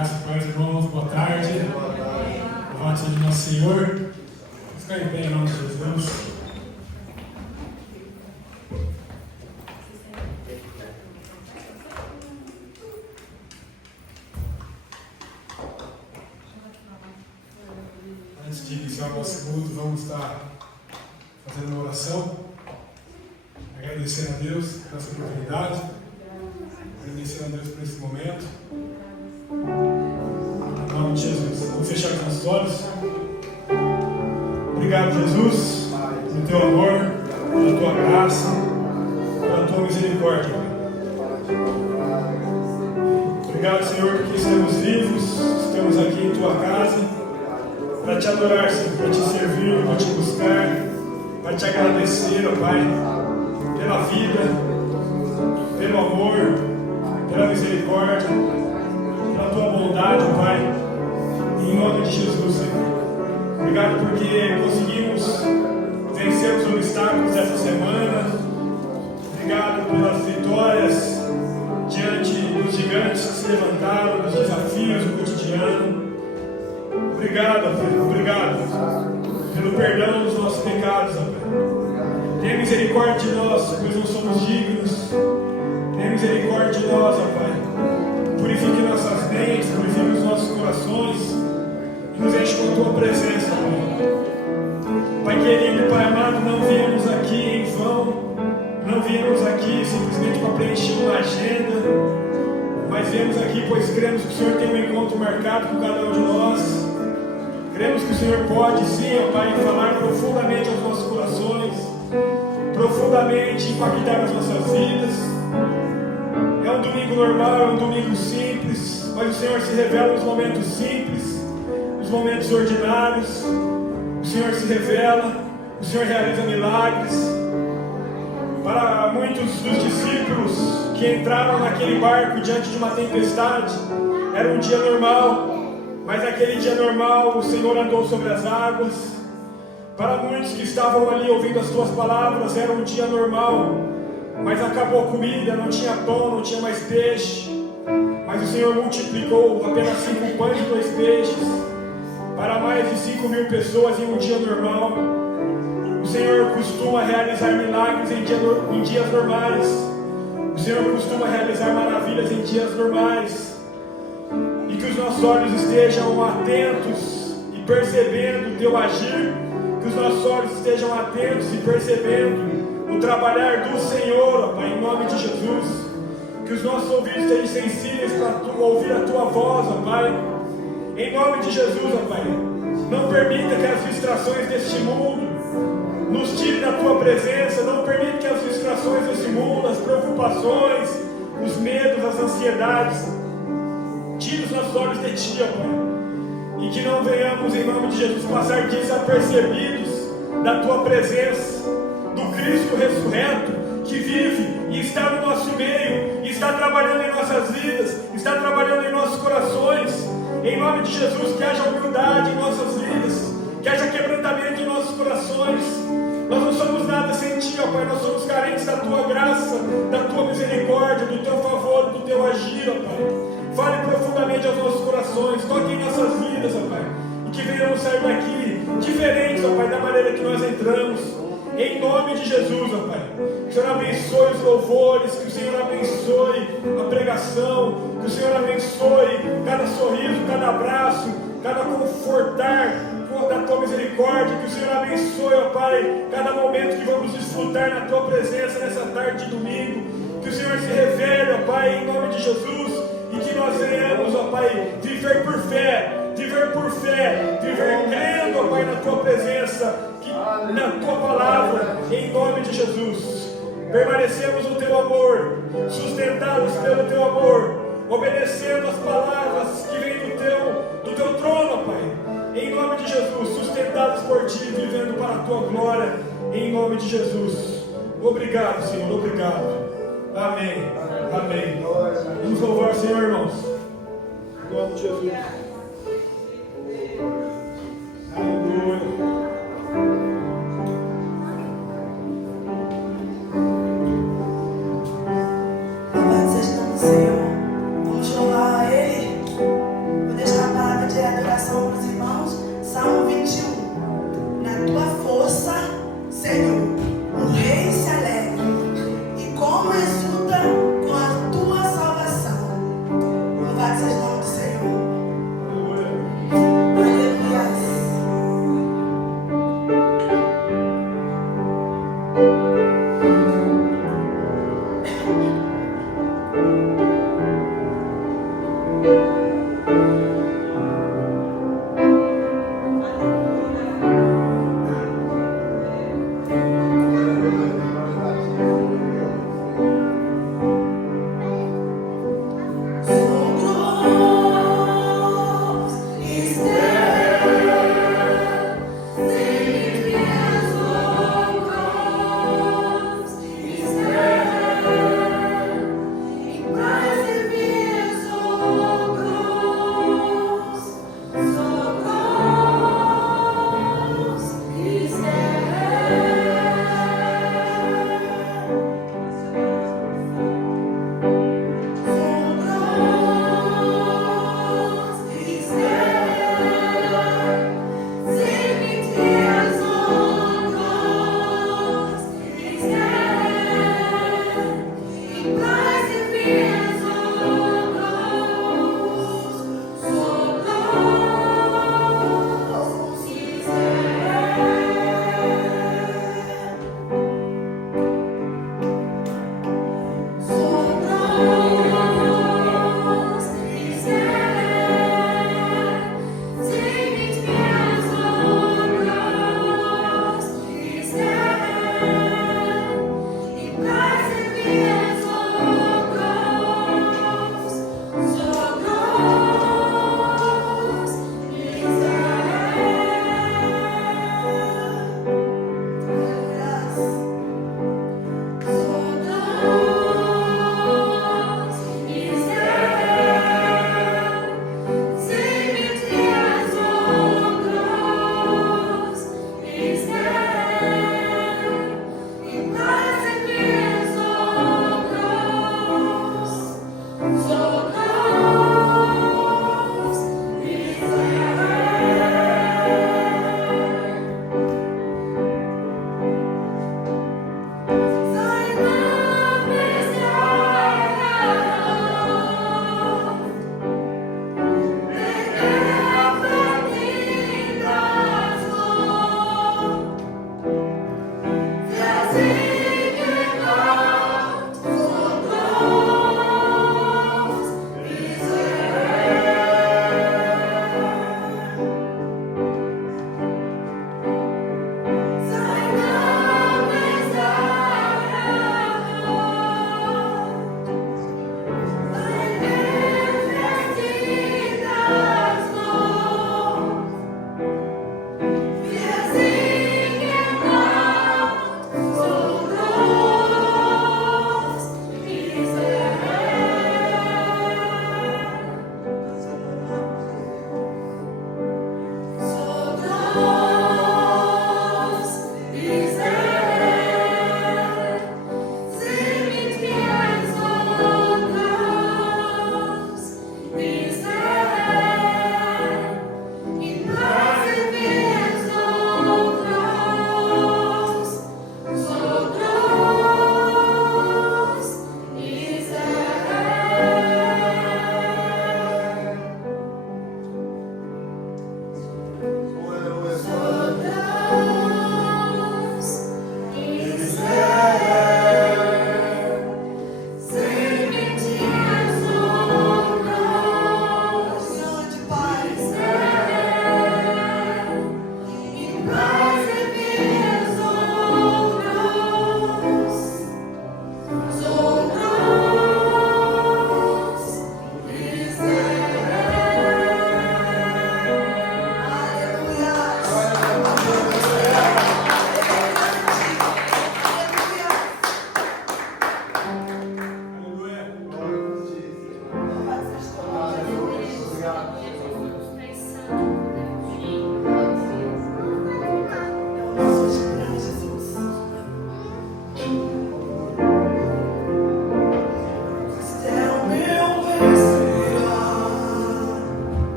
Graças a Deus, irmãos, boa tarde. Louvado seja nosso Senhor. Vamos ficar em pé em nome de Jesus. Antes de iniciar o nosso culto, vamos estar fazendo uma oração, agradecendo a Deus por essa oportunidade, agradecendo a Deus por esse momento. Em nome de Jesus, vamos fechar os nossos olhos. Obrigado, Jesus, pelo teu amor, pela tua graça, pela tua misericórdia. Obrigado, Senhor, porque estamos vivos, estamos aqui em tua casa, para te adorar, Senhor, para te servir, para te buscar, para te agradecer, ó Pai, pela vida, pelo amor, pela misericórdia, pela tua bondade, ó Pai, em nome de Jesus, Senhor. Obrigado porque conseguimos vencer os obstáculos dessa semana. Obrigado pelas vitórias diante dos gigantes que se levantaram, dos desafios do cotidiano. Obrigado, Pai, obrigado pelo perdão dos nossos pecados, Pai. Tenha misericórdia de nós, pois não somos dignos. Tenha misericórdia de nós, Pai. Purifique nossas mentes, purifique os nossos corações e nos enche com a tua presença, Pai. Pai querido, Pai amado, não viemos aqui em vão, não viemos aqui simplesmente para preencher uma agenda, mas viemos aqui pois cremos que o Senhor tem um encontro marcado com cada um de nós. Cremos que o Senhor pode sim, ó Pai, falar profundamente aos nossos corações, profundamente impactar as nossas vidas. É um domingo normal, é um domingo simples, mas o Senhor se revela nos momentos simples, nos momentos ordinários. O Senhor se revela, o Senhor realiza milagres. Para muitos dos discípulos que entraram naquele barco diante de uma tempestade, era um dia normal. Mas naquele dia normal, o Senhor andou sobre as águas. Para muitos que estavam ali ouvindo as tuas palavras, era um dia normal. Mas acabou a comida, não tinha pão, não tinha mais peixe. Mas o Senhor multiplicou apenas 5 pães e 2 peixes para mais de 5.000 pessoas em um dia normal. O Senhor costuma realizar milagres em dias normais. O Senhor costuma realizar maravilhas em dias normais. E que os nossos olhos estejam atentos e percebendo o teu agir, que os nossos olhos estejam atentos e percebendo o trabalhar do Senhor, ó Pai, em nome de Jesus. Que os nossos ouvidos estejam sensíveis para ouvir a tua voz, ó Pai, em nome de Jesus, ó Pai. Não permita que as distrações deste mundo nos tirem da tua presença, não permita que as distrações deste mundo, as preocupações, os medos, as ansiedades, tire os nossos olhos de ti, ó Pai, e que não venhamos, em nome de Jesus, passar desapercebidos da tua presença, do Cristo ressurreto, que vive e está no nosso meio, e está trabalhando em nossas vidas, está trabalhando em nossos corações. Em nome de Jesus, que haja humildade em nossas vidas, que haja quebrantamento em nossos corações. Nós não somos nada sem ti, ó Pai, nós somos carentes da tua graça, da tua misericórdia, do teu favor, do teu agir, ó Pai. Fale profundamente aos nossos corações, toque em nossas vidas, ó Pai, e que venhamos sair daqui diferentes, ó Pai, da maneira que nós entramos, em nome de Jesus, ó Pai. Que o Senhor abençoe os louvores, que o Senhor abençoe a pregação, que o Senhor abençoe cada sorriso, cada abraço, cada confortar da tua misericórdia, que o Senhor abençoe, ó Pai, cada momento que vamos desfrutar na tua presença nessa tarde de domingo, que o Senhor se revele, ó Pai, em nome de Jesus. E que nós venhamos, ó Pai, viver por fé, viver crendo, ó Pai, na tua presença, na tua palavra, em nome de Jesus. Permanecemos no teu amor, sustentados pelo teu amor, obedecendo as palavras que vêm do teu trono, ó Pai, em nome de Jesus, sustentados por ti, vivendo para a tua glória, em nome de Jesus. Obrigado, Senhor, obrigado. Amém. Amém. Vamos louvar o Senhor, irmãos. Em nome de Jesus. Aleluia. Louvado seja o nome do Senhor. Vamos louvar a Ele.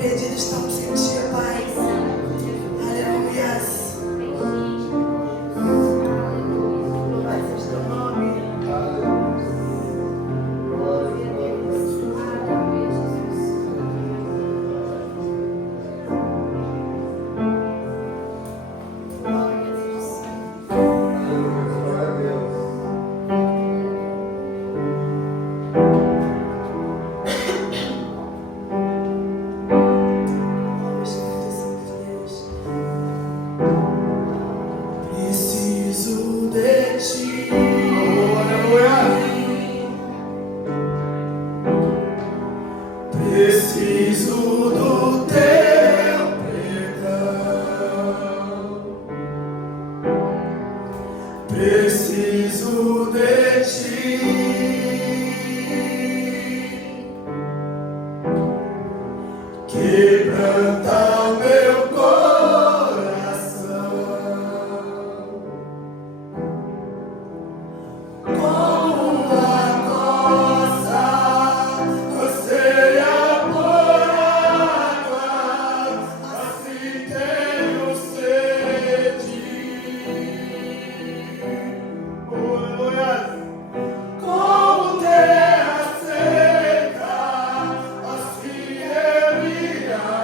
Perdido estamos sem ti, Pai. Aleluia. Louvado seja teu nome. Preciso de ti. Preciso do teu perdão. Preciso de ti. Quebranta o meu coração. Como a rosa anseia por água, assim tenho sede. Aleluia. Como terra seca, assim eu irá.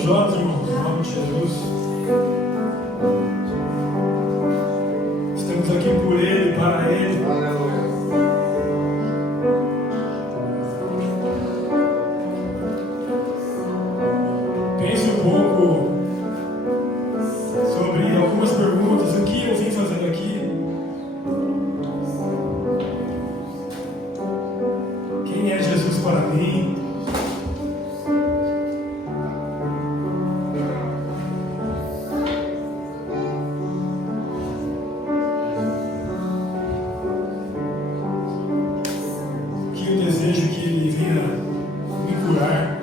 os olhos, irmãos, em nome de Jesus. Estamos aqui por Ele, para Ele. Pense um pouco sobre algumas perguntas. O que eu vim fazendo aqui? Quem é Jesus para mim? O que eu desejo que Ele venha me curar?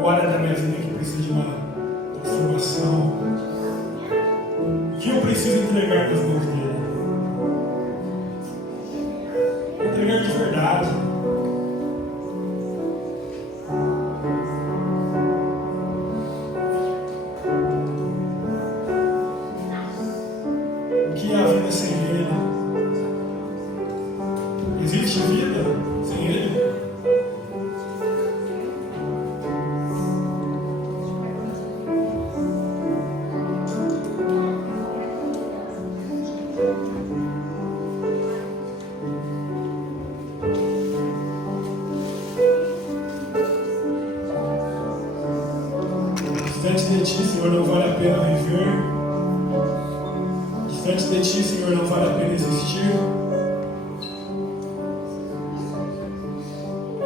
Qual área da minha vida que precisa de uma transformação? O que eu preciso entregar nas mãos dele? Entregar de verdade. O que é a vida sem Ele? Existe vida sem Ele? Distante de Ti, Senhor, não vale a pena viver. Distante de Ti, Senhor, não vale a pena existir.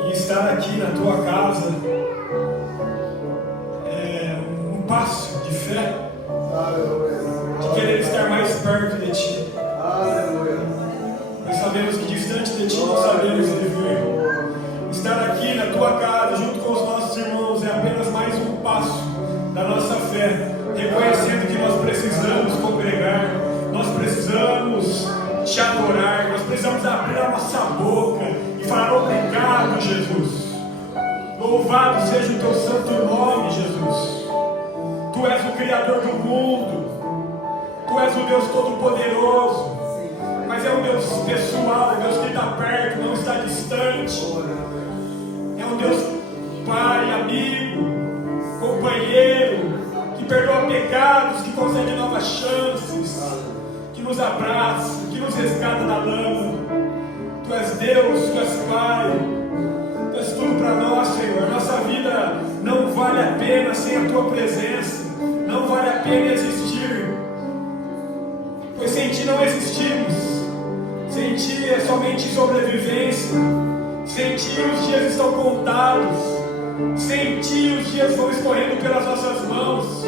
E estar aqui na Tua casa é um passo de fé, de querer estar mais perto de Ti. Nós sabemos que distante de Ti não sabemos viver. Estar aqui na Tua casa, junto com os nossos irmãos, é apenas mais um passo da nossa fé, reconhecendo que nós precisamos congregar, nós precisamos Te adorar, nós precisamos abrir a nossa boca e falar: obrigado, Jesus. Louvado seja o Teu santo nome, Jesus. Tu és o Criador do mundo, Tu és o Deus Todo-Poderoso, mas é um Deus pessoal, um Deus que está perto, não está distante. É um Deus Pai, amigo, companheiro, que perdoa pecados, que concede novas chances, que nos abraça, que nos resgata da lama. Tu és Deus, Tu és Pai, Tu és tudo para nós, Senhor. Nossa vida não vale a pena sem a Tua presença, não vale a pena existir, pois sem Ti não existimos. Sem Ti é somente sobrevivência. Sem Ti os dias estão contados. Sem Ti os dias vão escorrendo pelas nossas mãos.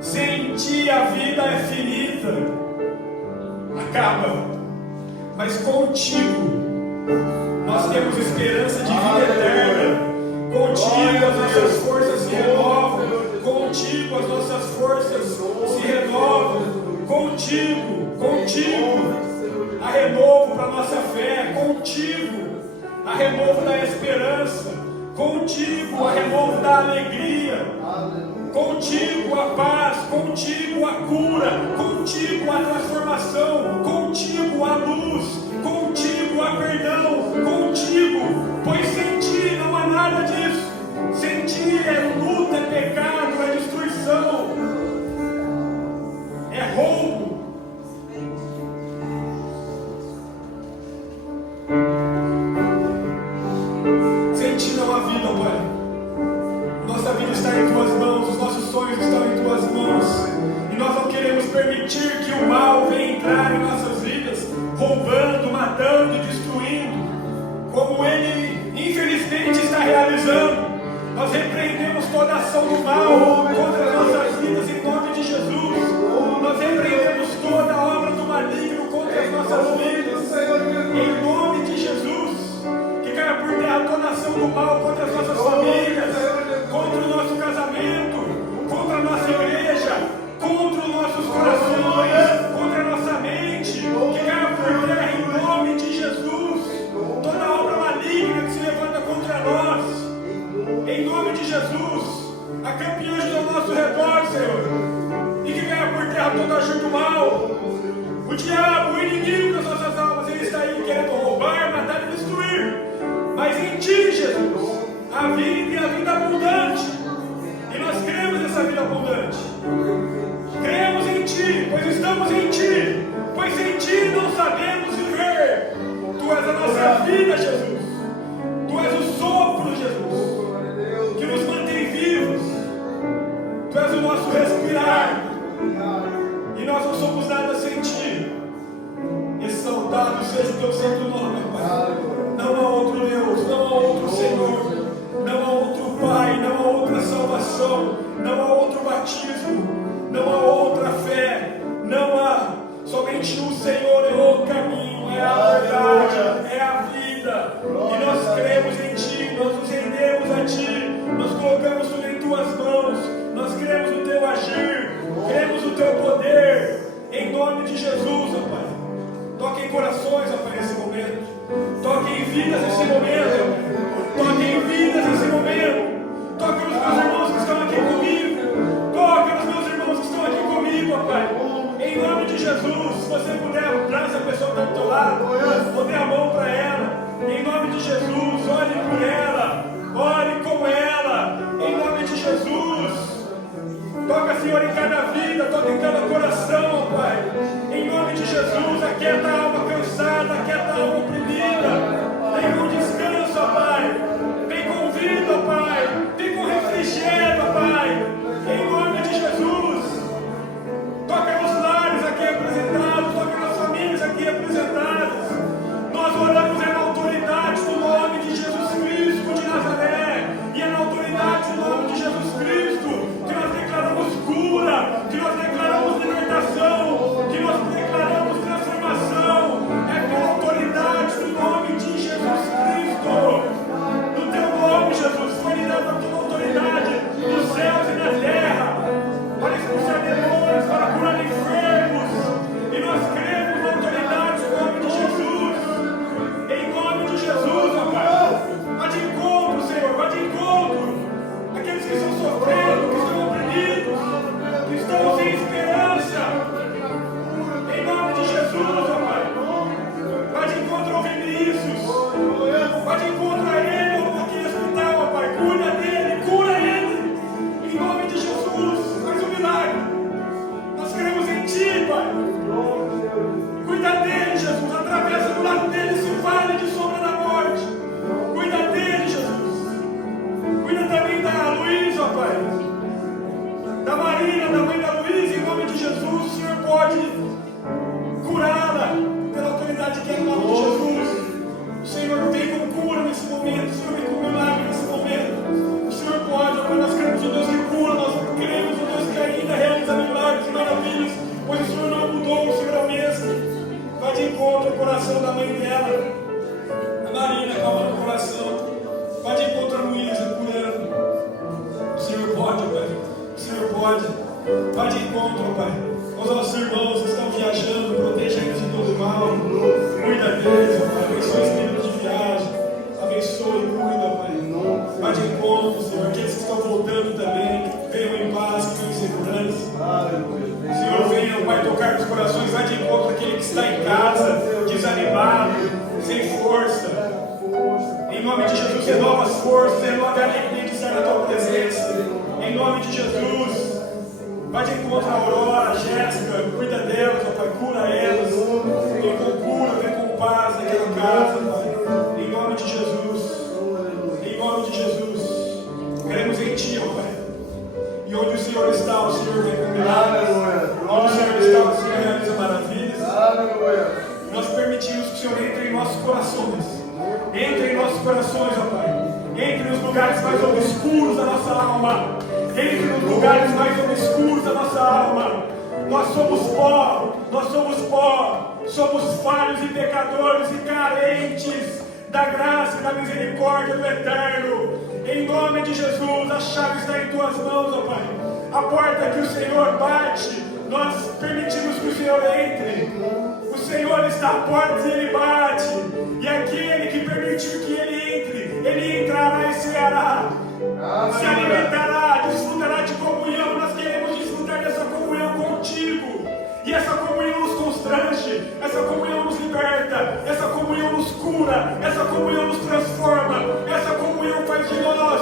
Sem Ti a vida é finita, acaba. Mas contigo nós temos esperança de vida eterna. Contigo as nossas forças se renovam. Contigo as nossas forças se renovam. Contigo há renovo para a nossa fé. Contigo há renovo da esperança. Contigo há renovo da alegria. Contigo a paz. Contigo a cura. Contigo a transformação. Contigo a luz. Contigo a perdão. Contigo, pois sem Ti não há nada disso. Sem Ti é luta, é pecado, é destruição, é roubo. Sem Ti não há vida, Pai. Nossa vida está em Tuas mãos, os nossos sonhos estão em Tuas mãos. E nós não queremos permitir que o mal venha entrar em nossas vidas, roubando, matando e destruindo, como ele infelizmente está realizando. Nós repreendemos toda a ação do mal contra as nossas vidas em nome de Jesus. Nós repreendemos toda a obra do maligno contra as nossas vidas em nome de Jesus. Que caia por terra toda a ação do mal contra as nossas famílias, contra o nosso casamento, contra a nossa igreja, contra os nossos corações, contra a nossa mente. Que caia por terra em nome de Jesus toda a obra maligna que se levanta contra nós. Em nome de Jesus, acampe anjos ao nosso redor, Senhor, e que caia por terra todo agir do mal. O diabo, o inimigo das nossas almas, ele está aí querendo roubar, matar e destruir. Mas em Ti, Jesus, a vida e a vida abundante. E nós cremos nessa vida abundante. Cremos em Ti, pois estamos em Ti. Pois sem Ti não sabemos viver. Tu és a nossa vida, Jesus. Tu és o sopro, Jesus, que nos mantém vivos. Tu és o nosso respirar. E nós não somos nada sem Ti. Exaltado seja o Teu santo nome, Pai. Não há outro Deus, não há outro Senhor, não há outro Pai, não há outra salvação, não há outro batismo, não há outra fé, não há. Somente o Senhor é o caminho, é a verdade, é a vida. E nós cremos em Ti, nós nos rendemos a Ti, nós colocamos tudo em Tuas mãos, nós cremos no Teu agir, cremos no Teu poder, em nome de Jesus, ó Pai. Toque em corações, ó Pai, nesse momento. Toque em vidas nesse momento, ó Pai. Toque em vidas nesse momento. Toque nos meus irmãos que estão aqui comigo. Toque nos meus irmãos que estão aqui comigo, ó Pai. Em nome de Jesus, se você puder, abraça a pessoa que está do teu lado, ou dê a mão para ela. Em nome de Jesus, ore por ela, ore com ela. Em nome de Jesus. Toca, Senhor, em cada vida, toca em cada coração, ó Pai. Em nome de Jesus, aquieta a alma cansada, aquieta a alma oprimida. Vem com descanso, ó Pai. Vem com vida, ó Pai. Vem com refrigério, ó Pai. Em nome de Jesus. Toca nos lares aqui apresentados, toca nas famílias aqui apresentadas. Nós oramos na autoridade do nome de Jesus Cristo de Nazaré. E é na autoridade do nome de Jesus Cristo que nós declaramos cura, que nós declaramos libertação, que nós declaramos transformação. É pela autoridade do nome de Jesus Cristo. No Teu nome, Jesus, foi lhe dada toda a autoridade nos céus e na terra, para expulsar demônios, para curar enfermos. E nós cremos na autoridade do nome de Jesus. Em nome de Jesus, ó Pai. Vá de encontro, Senhor, vá de encontro. Aqueles que estão sofrendo, que estão oprimidos, que estão sem esperança. Em nome de Jesus, ó Pai. Vá de encontro ao Vinícius. Vá de encontro a ele, aqui no hospital, ó Pai. Cuida dele, cura ele. Em nome de Jesus, faz um milagre. Nós queremos em Ti, Pai. Cuida dele, Jesus. Atravessa do lado dele esse vale de sombra da morte. Cuida dele, Jesus. Cuida também da Luísa, ó Pai. Da Marina, da mãe da Luísa, em nome de Jesus. O Senhor pode curá-la pela autoridade que é em nome de Jesus. O Senhor vem com cura nesse momento. O Senhor vem com milagre nesse momento. O Senhor pode, ó Pai. Nós queremos o Deus que cura. Nós queremos o Deus que ainda realiza milagres e maravilhas. Pois o Senhor não mudou, o Senhor é o mesmo. Vai de encontro ao coração da mãe dela, a Marina, calma no coração. Vai de encontro a Luísa, curando. O Senhor pode, Pai. O Senhor pode. Vai de encontro, Pai. Os nossos irmãos que estão viajando, proteja eles de todo mal. Cuida deles, Pai. Abençoe o espírito de viagem. Abençoe e cuida, Pai. Vai de encontro, Senhor. Aqueles que estão voltando também, venham em paz, que venham em segurança. Senhor, venha, Pai, tocar nos corações. Vai de encontro àquele que está em casa, desanimado, sem força. Em nome de Jesus, renova as forças, renova a alegria de estar na Tua presença. Em nome de Jesus. Vai de encontro a Aurora, a Jéssica, cuida delas, ó Pai, cura elas. Vem com cura, vem com paz naquela casa, Pai. Em nome de Jesus. Em nome de Jesus. Queremos em Ti, ó Pai. E onde o Senhor está, o Senhor vem com milagres. Onde o Senhor está, o Senhor realiza maravilhas. Nós permitimos que o Senhor entre em nossos corações. Entre em nossos corações, ó Pai. Entre nos lugares mais obscuros da nossa alma. Entre nos lugares mais obscuros da nossa alma. Nós somos pó. Nós somos pó. Somos falhos e pecadores e carentes da graça e da misericórdia do Eterno. Em nome de Jesus, a chave está em Tuas mãos, ó Pai. A porta que o Senhor bate, nós permitimos que o Senhor entre. O Senhor está à porta e Ele bate. E aquele que permitiu que Ele entre, Ele entrará e ceará. Se alimentará, desfrutará de comunhão. Nós queremos desfrutar dessa comunhão contigo. E essa comunhão nos constrange, essa comunhão nos liberta, essa comunhão nos cura, essa comunhão nos transforma, essa comunhão faz de nós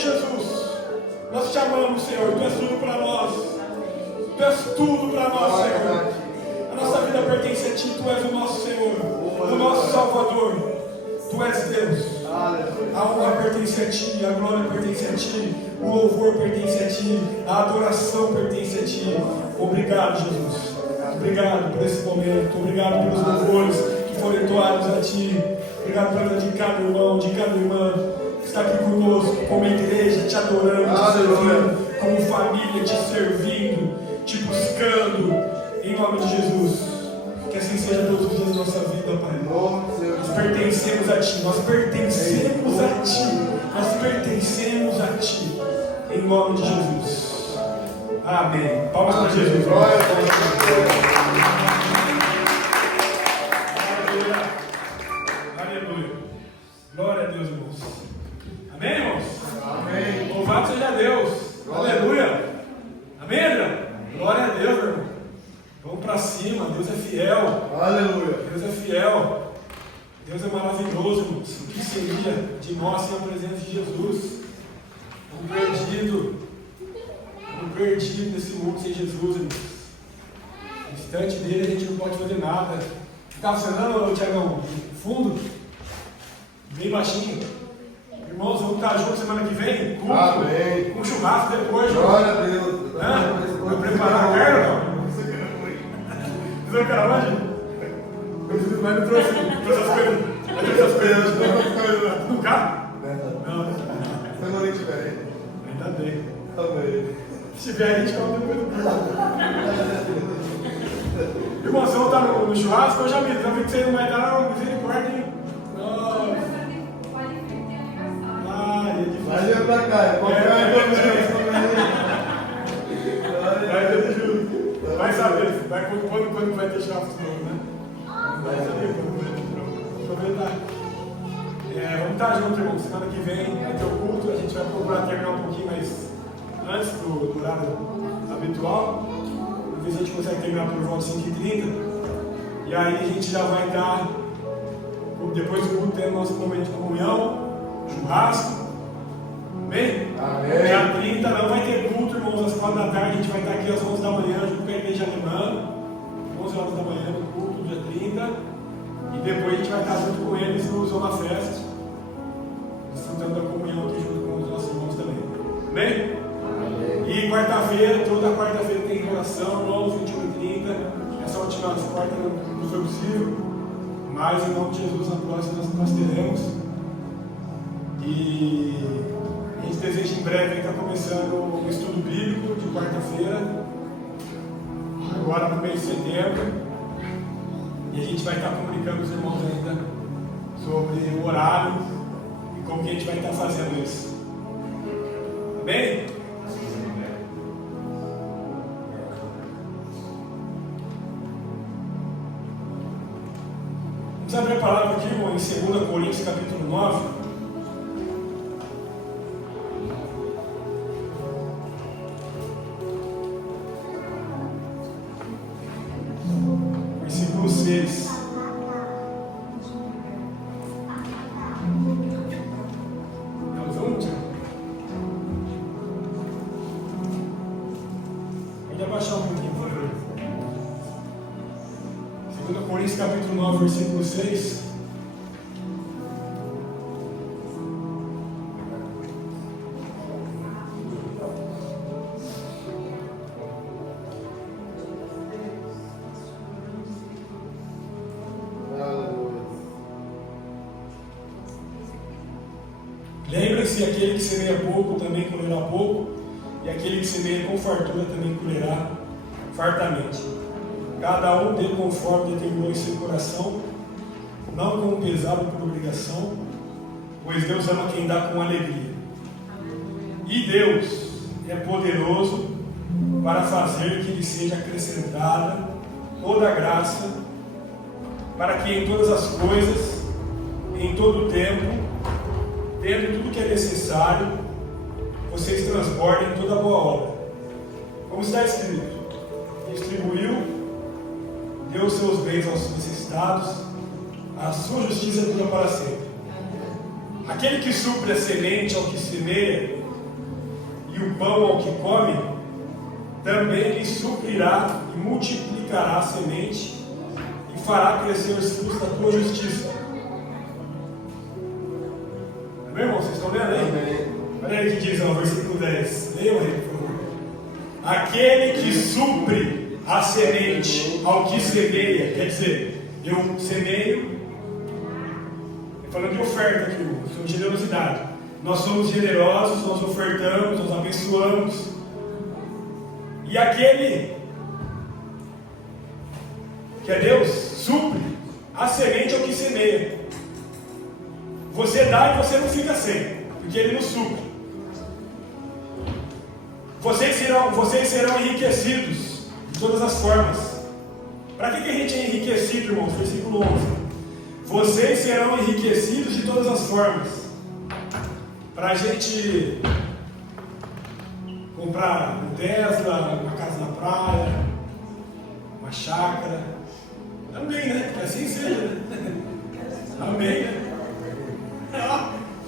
Jesus, nós te amamos, Senhor. Tu és tudo para nós. Tu és tudo para nós, Senhor. A nossa vida pertence a Ti. Tu és o nosso Senhor, o nosso Salvador. Tu és Deus. A honra pertence a Ti, a glória pertence a Ti, o louvor pertence a Ti, a adoração pertence a Ti. Obrigado, Jesus. Obrigado por esse momento. Obrigado pelos louvores que foram entoados a Ti. Obrigado pela vida de cada irmão, de cada irmã que está aqui conosco, como igreja, te adorando, te servindo, como família, te servindo, te buscando, em nome de Jesus. Que assim seja todos os dias da nossa vida, Pai. Nós pertencemos a Ti, nós pertencemos a Ti, nós pertencemos a Ti, em nome de Jesus. Amém. Palmas para Jesus. Aleluia. Glória a Deus, irmãos. Amém, irmãos? Amém. Louvado seja Deus. Aleluia. Amém, André? Glória a Deus, irmão. Vamos para cima. Deus é fiel. Aleluia. Deus é fiel. Deus é maravilhoso, irmãos. O que seria de nós sem a presença de Jesus? Um perdido nesse mundo sem Jesus, irmãos. Distante dele a gente não pode fazer nada. Está funcionando, Tiagão? Fundo? Bem baixinho. Irmãos, vamos estar juntos semana que vem? Com churrasco depois. Glória a Deus. Vai preparar a carne, não? Fizeram caravaggio? Mas não trouxe as coisas. Não trouxe as coisas no carro? Não. Semana que vem. Ainda bem. Amém. Se tiver, a gente come depois do carro. Irmãos, vamos estar no churrasco? Eu já vi que você não vai dar misericórdia, hein? Vai vir pra cá, vai saber, quando vai ter churrasco novo, né? Vai saber quando vai ter churrasco. Aproveitar. Vamos estar juntos, irmão. Semana que vem vai ter o culto, a gente vai procurar terminar um pouquinho mais antes do horário habitual. Às vezes a gente consegue terminar por volta de 5h30. E aí a gente já vai estar, depois do culto, tendo nosso momento de comunhão, churrasco. Amém? Amém. Dia 30 não vai ter culto, irmãos, às 4 da tarde. A gente vai estar aqui às 11 da manhã, junto com a igreja alemã. 11 horas da manhã no culto, dia 30. E depois a gente vai estar junto com eles no Zona Festa, desfrutando da comunhão aqui junto com os nossos irmãos também. Amém? Amém. E quarta-feira, toda quarta-feira tem oração, irmãos, 21h30. Essa última quarta não foi possível, mas em nome de Jesus, na próxima nós teremos. E a gente deseja em breve estar começando um estudo bíblico de quarta-feira, agora no mês de setembro. E a gente vai estar comunicando os irmãos ainda sobre o horário e como que a gente vai estar fazendo isso. Amém? Vamos abrir a palavra aqui, irmão, em 2 Coríntios, capítulo 9. Versículo 6. Pode abaixar um pouquinho, por favor. 2 Coríntios, capítulo 9, versículo 6. Lembre-se, aquele que semeia pouco também colherá pouco, e aquele que semeia com fartura também colherá fartamente. Cada um dê conforme determinou em seu coração, não como pesado por obrigação, pois Deus ama quem dá com alegria. E Deus é poderoso para fazer que lhe seja acrescentada toda a graça, para que em todas as coisas, em todo o tempo, tendo tudo que é necessário, vocês transbordem toda boa obra. Como está escrito: distribuiu, deu os seus bens aos necessitados, a sua justiça dura para sempre. Aquele que supre a semente ao que semeia, e o pão ao que come, também lhe suprirá e multiplicará a semente e fará crescer os frutos da tua justiça. Meu irmão, vocês estão lendo aí? Olha aí o que diz no versículo 10. Leiam aí, por favor. Aquele que supre a semente ao que semeia, quer dizer, eu semeio, falando de oferta aqui, de generosidade. Nós somos generosos, nós ofertamos, nós abençoamos. E aquele que é Deus, supre a semente ao que semeia. Você dá e você não fica sem, porque Ele nos supre. Vocês serão enriquecidos de todas as formas. Para que a gente é enriquecido, irmãos? Versículo 11. Vocês serão enriquecidos de todas as formas. Para a gente comprar um Tesla, uma casa na praia, uma chácara. Amém, né? Que assim seja, né? Amém, né?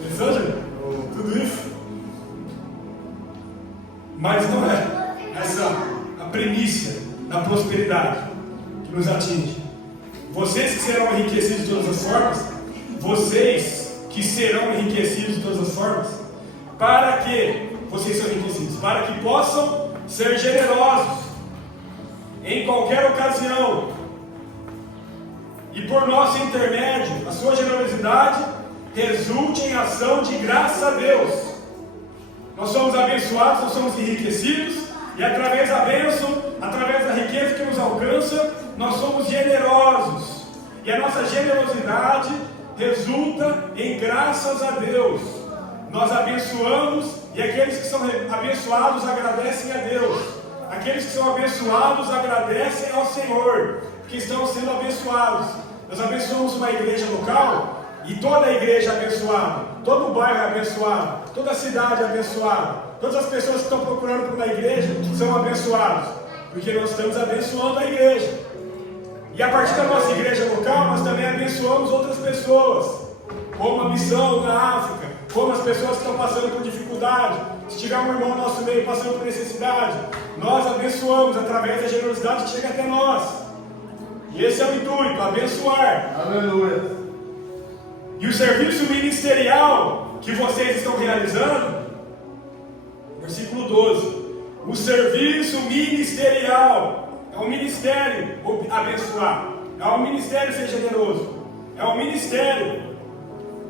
Pensou, tudo isso? Mas não é essa a premissa da prosperidade que nos atinge. Vocês que serão enriquecidos de todas as formas, vocês que serão enriquecidos de todas as formas, para que vocês são enriquecidos? Para que possam ser generosos em qualquer ocasião, e por nosso intermédio, a sua generosidade resulte em ação de graça a Deus. Nós somos abençoados, nós somos enriquecidos, e através da bênção, através da riqueza que nos alcança, nós somos generosos, e a nossa generosidade resulta em graças a Deus. Nós abençoamos, e aqueles que são abençoados agradecem a Deus. Aqueles que são abençoados agradecem ao Senhor, porque estão sendo abençoados. Nós abençoamos uma igreja local, e toda a igreja é abençoada, todo o bairro é abençoado, toda a cidade é abençoada, todas as pessoas que estão procurando por uma igreja são abençoadas, porque nós estamos abençoando a igreja. E a partir da nossa igreja local, nós também abençoamos outras pessoas, como a missão na África, como as pessoas que estão passando por dificuldade. Se tiver um irmão no nosso meio passando por necessidade, nós abençoamos através da generosidade que chega até nós. E esse é o intuito, abençoar. Aleluia. E o serviço ministerial que vocês estão realizando, versículo 12, o serviço ministerial, é um ministério abençoar, é um ministério ser generoso, é um ministério.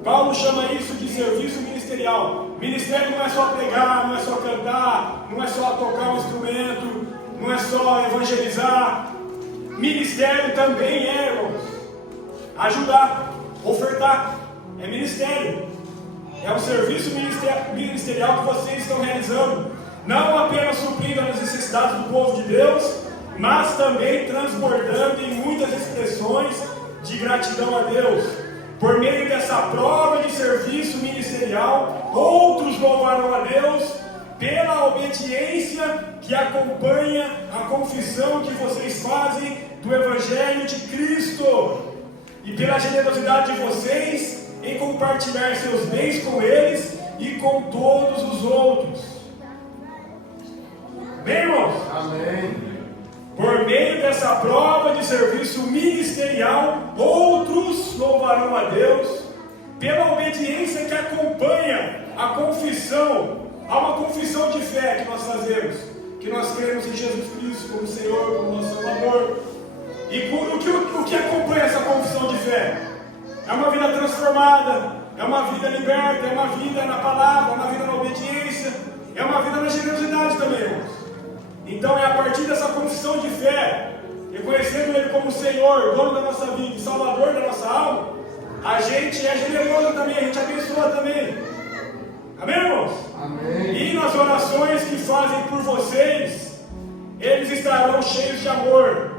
Paulo chama isso de serviço ministerial. Ministério não é só pregar, não é só cantar, não é só tocar um instrumento, não é só evangelizar. Ministério também é, irmãos, ajudar, ofertar, é ministério, é um serviço ministerial que vocês estão realizando, não apenas suprindo as necessidades do povo de Deus, mas também transbordando em muitas expressões de gratidão a Deus. Por meio dessa prova de serviço ministerial, outros louvarão a Deus pela obediência que acompanha a confissão que vocês fazem do Evangelho de Cristo, e pela generosidade de vocês em compartilhar seus bens com eles e com todos os outros. Bem, irmãos? Amém. Por meio dessa prova de serviço ministerial, outros louvarão a Deus pela obediência que acompanha a confissão. Há uma confissão de fé que nós fazemos, que nós cremos em Jesus Cristo como Senhor, como nosso Salvador. E o que acompanha essa confissão de fé? É uma vida transformada, é uma vida liberta, é uma vida na palavra, é uma vida na obediência, é uma vida na generosidade também, irmãos. Então é a partir dessa confissão de fé, reconhecendo Ele como Senhor, dono da nossa vida, Salvador da nossa alma, a gente é generoso também, a gente abençoa também. Amém, irmãos? Amém. E nas orações que fazem por vocês, eles estarão cheios de amor.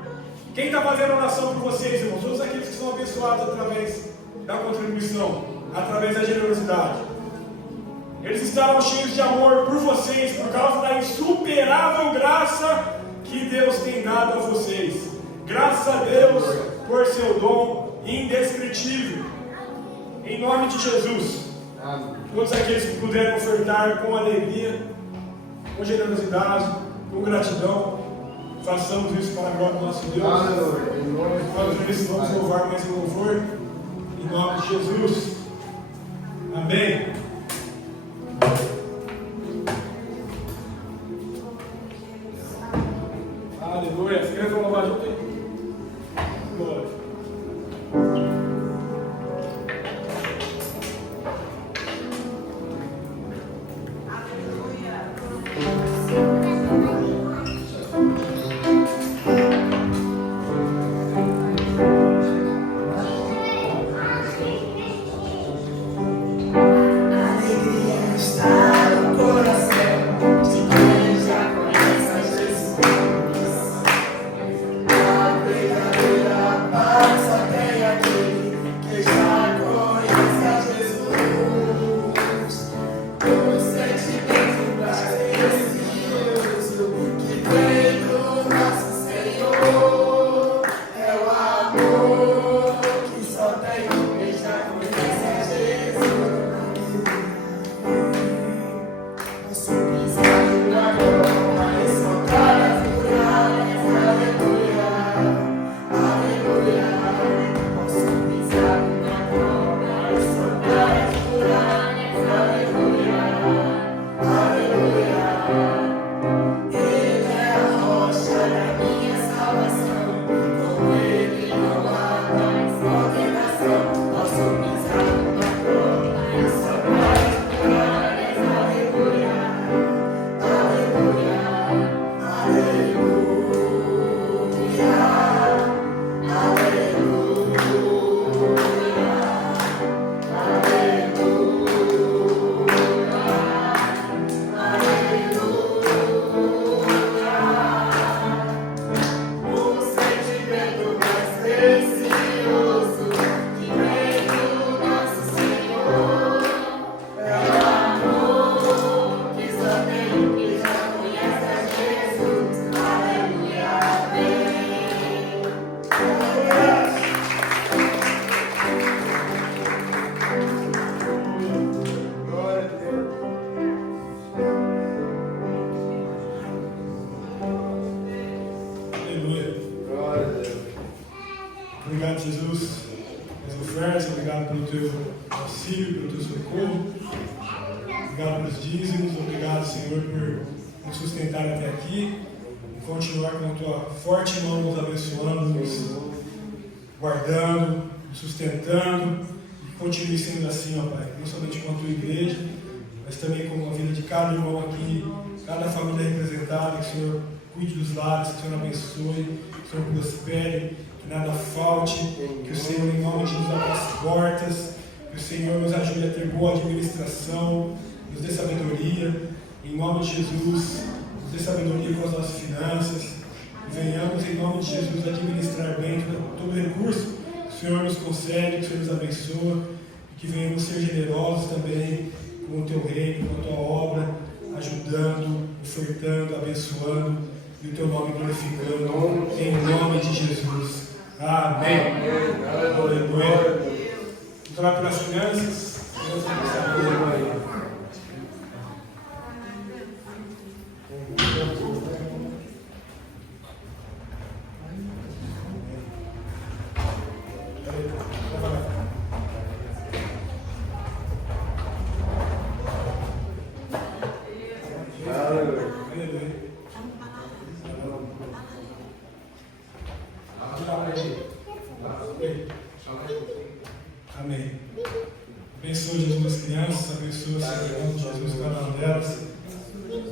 Quem está fazendo oração por vocês, irmãos? Todos aqueles que são abençoados através da contribuição, através da generosidade. Eles estarão cheios de amor por vocês, por causa da insuperável graça que Deus tem dado a vocês. Graças a Deus por seu dom indescritível. Em nome de Jesus. Amém. Todos aqueles que puderem ofertar com alegria, com generosidade, com gratidão. Façamos isso para a glória do nosso Deus. Vamos louvar mais um louvor. Em nome de Jesus. Amém. Aleluia. As crianças vão louvar junto aí. Glória. Obrigado, Jesus, pelas ofertas, obrigado pelo teu auxílio, pelo teu socorro, obrigado pelos dízimos, obrigado, Senhor, por nos sustentar até aqui e continuar com a tua forte mão nos abençoando, nos guardando, nos sustentando, e continue sendo assim, ó Pai, não somente com a tua igreja, mas também com a vida de cada irmão aqui, cada família representada, que o Senhor cuide dos lares, que o Senhor abençoe, que o Senhor prospere, que nada falte, que o Senhor, em nome de Jesus, abra as portas, que o Senhor nos ajude a ter boa administração, nos dê sabedoria, em nome de Jesus, nos dê sabedoria com as nossas finanças, e venhamos, em nome de Jesus, administrar bem todo recurso que o Senhor nos concede, que o Senhor nos abençoa, e que venhamos ser generosos também com o teu reino, com a tua obra, ajudando, ofertando, abençoando, e o teu nome glorificando, em nome de Jesus. Amém. Aleluia. Vamos orar pelas finanças. Deus abençoe. Amém. Abençoa, Jesus, as crianças, abençoa, Senhor, em nome de Jesus, cada uma delas.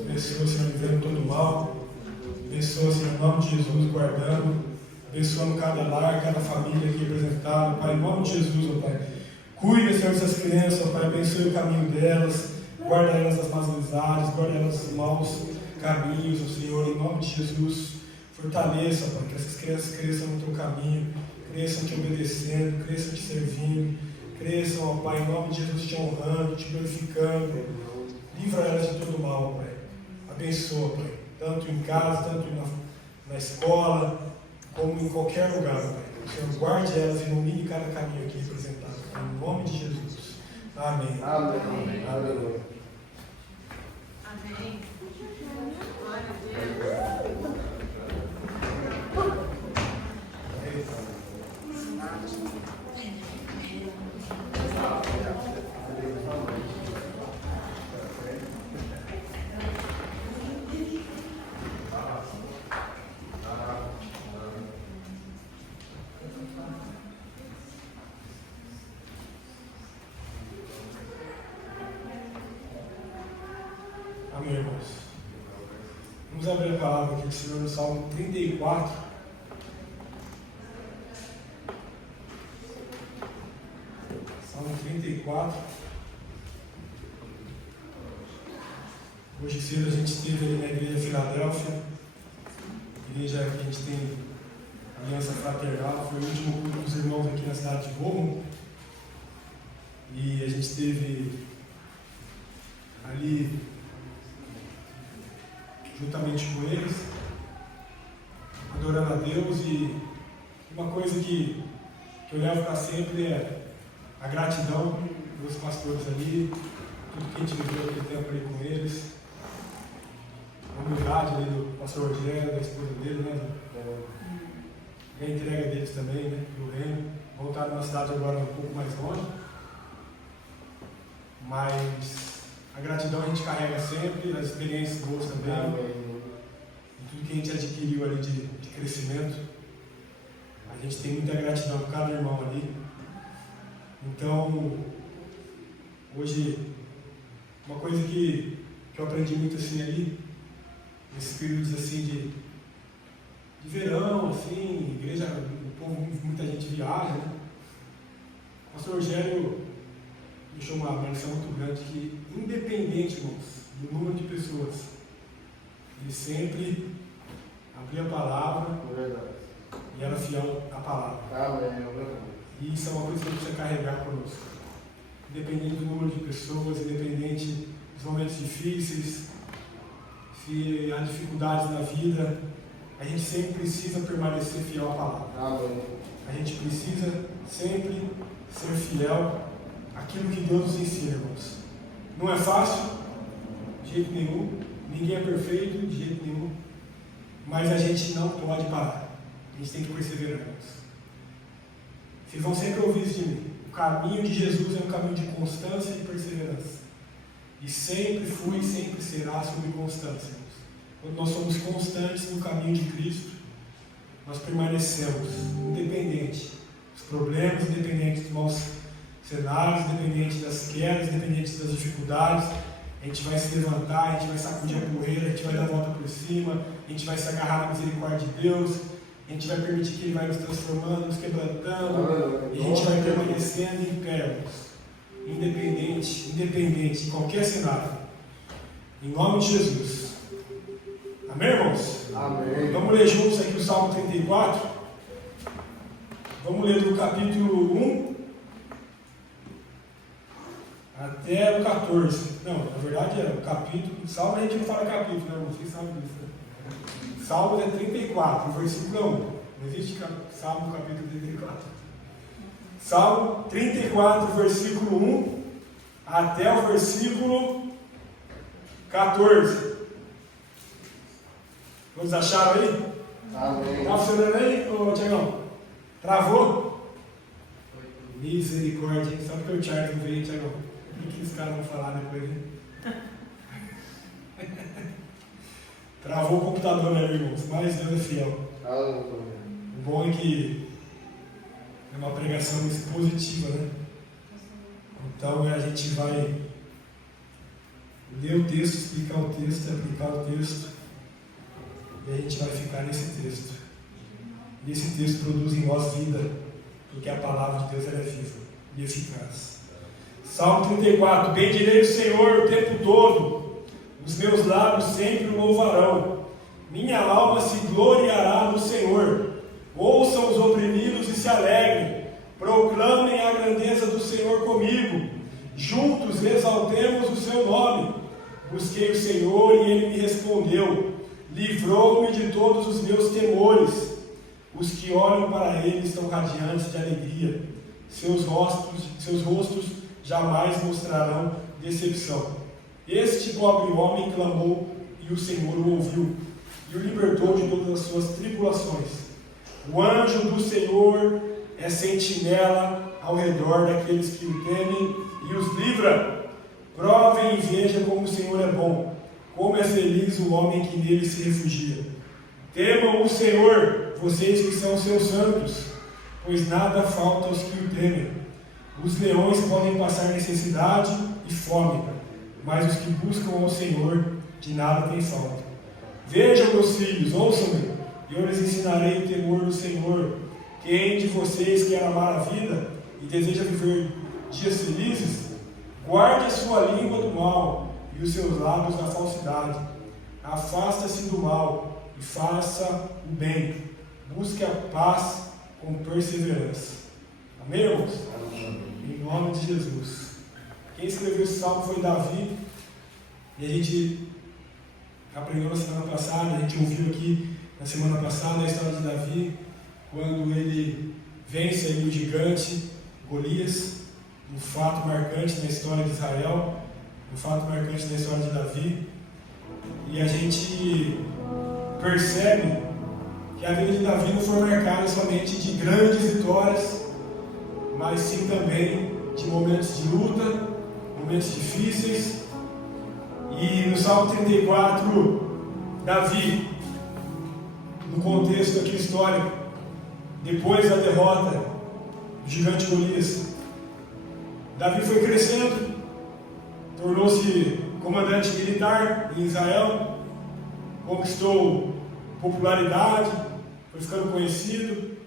Abençoa, Senhor, livrando todo o mal. Abençoa, Senhor, em nome de Jesus, guardando. Abençoando cada lar, cada família aqui representada, Pai, em nome de Jesus, ó Pai. Cuida, Senhor, dessas crianças, ó Pai, abençoe o caminho delas, guarda elas das más amizades, guarda elas dos maus caminhos, ó Senhor, em nome de Jesus. Fortaleça, Pai, que essas crianças cresçam no teu caminho, cresçam te obedecendo, cresçam te servindo, cresçam, ó Pai, em nome de Jesus, te honrando, te glorificando. Livra elas de todo mal, Pai. Abençoa, Pai, tanto em casa, tanto na escola, como em qualquer lugar, Pai. O Senhor guarde elas e ilumine cada caminho aqui apresentado, Pai, em nome de Jesus. Amém. Amém. Aleluia. Amém. Vamos abrir a palavra aqui do Senhor no Salmo 34. Salmo 34. Hoje cedo a gente esteve ali na igreja de Filadélfia, igreja que a gente tem aliança fraternal, foi o último culto dos irmãos aqui na cidade de Roma. E a gente esteve ali juntamente com eles, adorando a Deus, e uma coisa que eu levo para sempre é a gratidão dos pastores ali, tudo que a gente viveu aquele tempo ali com eles, a humildade ali do pastor Rogério, da esposa dele, né? E a entrega deles também, né? Do reino. Voltaram numa cidade agora um pouco mais longe, mas a gratidão a gente carrega sempre, as experiências boas também, e tudo que a gente adquiriu ali de crescimento. A gente tem muita gratidão por cada irmão ali. Então, hoje, uma coisa que eu aprendi muito assim ali, nesses períodos assim de verão, assim, igreja, o povo, muita gente viaja, né? O pastor Rogério deixou uma lição muito grande que, independente, irmãos, do número de pessoas, ele sempre abria a palavra e era fiel à palavra. E isso é uma coisa que a gente precisa carregar conosco. Independente do número de pessoas, independente dos momentos difíceis, se há dificuldades na vida, a gente sempre precisa permanecer fiel à palavra. A gente precisa sempre ser fiel àquilo que Deus nos ensina, irmãos. Não é fácil, de jeito nenhum. Ninguém é perfeito, de jeito nenhum. Mas a gente não pode parar. A gente tem que perseverar, irmãos. Vocês vão sempre ouvir isso de mim. O caminho de Jesus é um caminho de constância e perseverança. E sempre foi e sempre será sobre constância, irmãos. Quando nós somos constantes no caminho de Cristo, nós permanecemos, independente dos problemas, independente dos nossos cenários, independente das quedas, independente das dificuldades. A gente vai se levantar, a gente vai sacudir a poeira, a gente vai dar a volta por cima, a gente vai se agarrar na misericórdia de Deus, a gente vai permitir que Ele vai nos transformando, nos quebrantando, e a gente vai permanecendo em pé, independente de qualquer cenário. Em nome de Jesus. Amém, irmãos? Amém. Vamos ler juntos aqui o Salmo 34. Vamos ler do capítulo 1 até o 14. Não, na verdade é o capítulo. Salmo a gente não fala capítulo, né? Vocês sabem disso, né? Salmo é 34, versículo 1. Não existe Salmo capítulo 34. Salmo 34, versículo 1 até o versículo 14. Todos acharam aí? Amém. Está funcionando aí, ô Tiagão? Travou? Misericórdia, hein? Sabe que o Charles não veio, Tiagão? O que os caras vão falar depois, hein? Travou o computador, né, irmãos? Mas Deus é fiel. O bom é que é uma pregação expositiva, né? Então a gente vai ler o texto, explicar o texto, aplicar o texto. E a gente vai ficar nesse texto. E esse texto produz em nós vida, porque a palavra de Deus é viva e eficaz. Salmo 34. Bendirei o Senhor o tempo todo, os meus lábios sempre o louvarão. Minha alma se gloriará no Senhor. Ouçam os oprimidos e se alegrem. Proclamem a grandeza do Senhor comigo. Juntos exaltemos o seu nome. Busquei o Senhor e Ele me respondeu. Livrou-me de todos os meus temores. Os que olham para Ele estão radiantes de alegria. Seus rostos jamais mostrarão decepção. Este pobre homem clamou e o Senhor o ouviu e o libertou de todas as suas tribulações. O anjo do Senhor é sentinela ao redor daqueles que o temem e os livra. Provem e vejam como o Senhor é bom, como é feliz o homem que nele se refugia. Temam o Senhor, vocês que são seus santos, pois nada falta aos que o temem. Os leões podem passar necessidade e fome, mas os que buscam ao Senhor de nada têm falta. Vejam, meus filhos, ouçam-me, e eu lhes ensinarei o temor do Senhor. Quem de vocês quer amar a vida e deseja viver dias felizes, guarde a sua língua do mal e os seus lábios da falsidade. Afasta-se do mal e faça o bem. Busque a paz com perseverança. Amém, irmãos? Em nome de Jesus. Quem escreveu esse salmo foi Davi. E a gente aprendeu na semana passada, a gente ouviu aqui na semana passada a história de Davi, quando ele vence ali o gigante Golias, um fato marcante na história de Israel, um fato marcante na história de Davi. E a gente percebe que a vida de Davi não foi marcada somente de grandes vitórias, mas sim também de momentos de luta, momentos difíceis. E no Salmo 34, Davi, no contexto aqui histórico, depois da derrota do gigante Golias, Davi foi crescendo, tornou-se comandante militar em Israel, conquistou popularidade, foi ficando conhecido,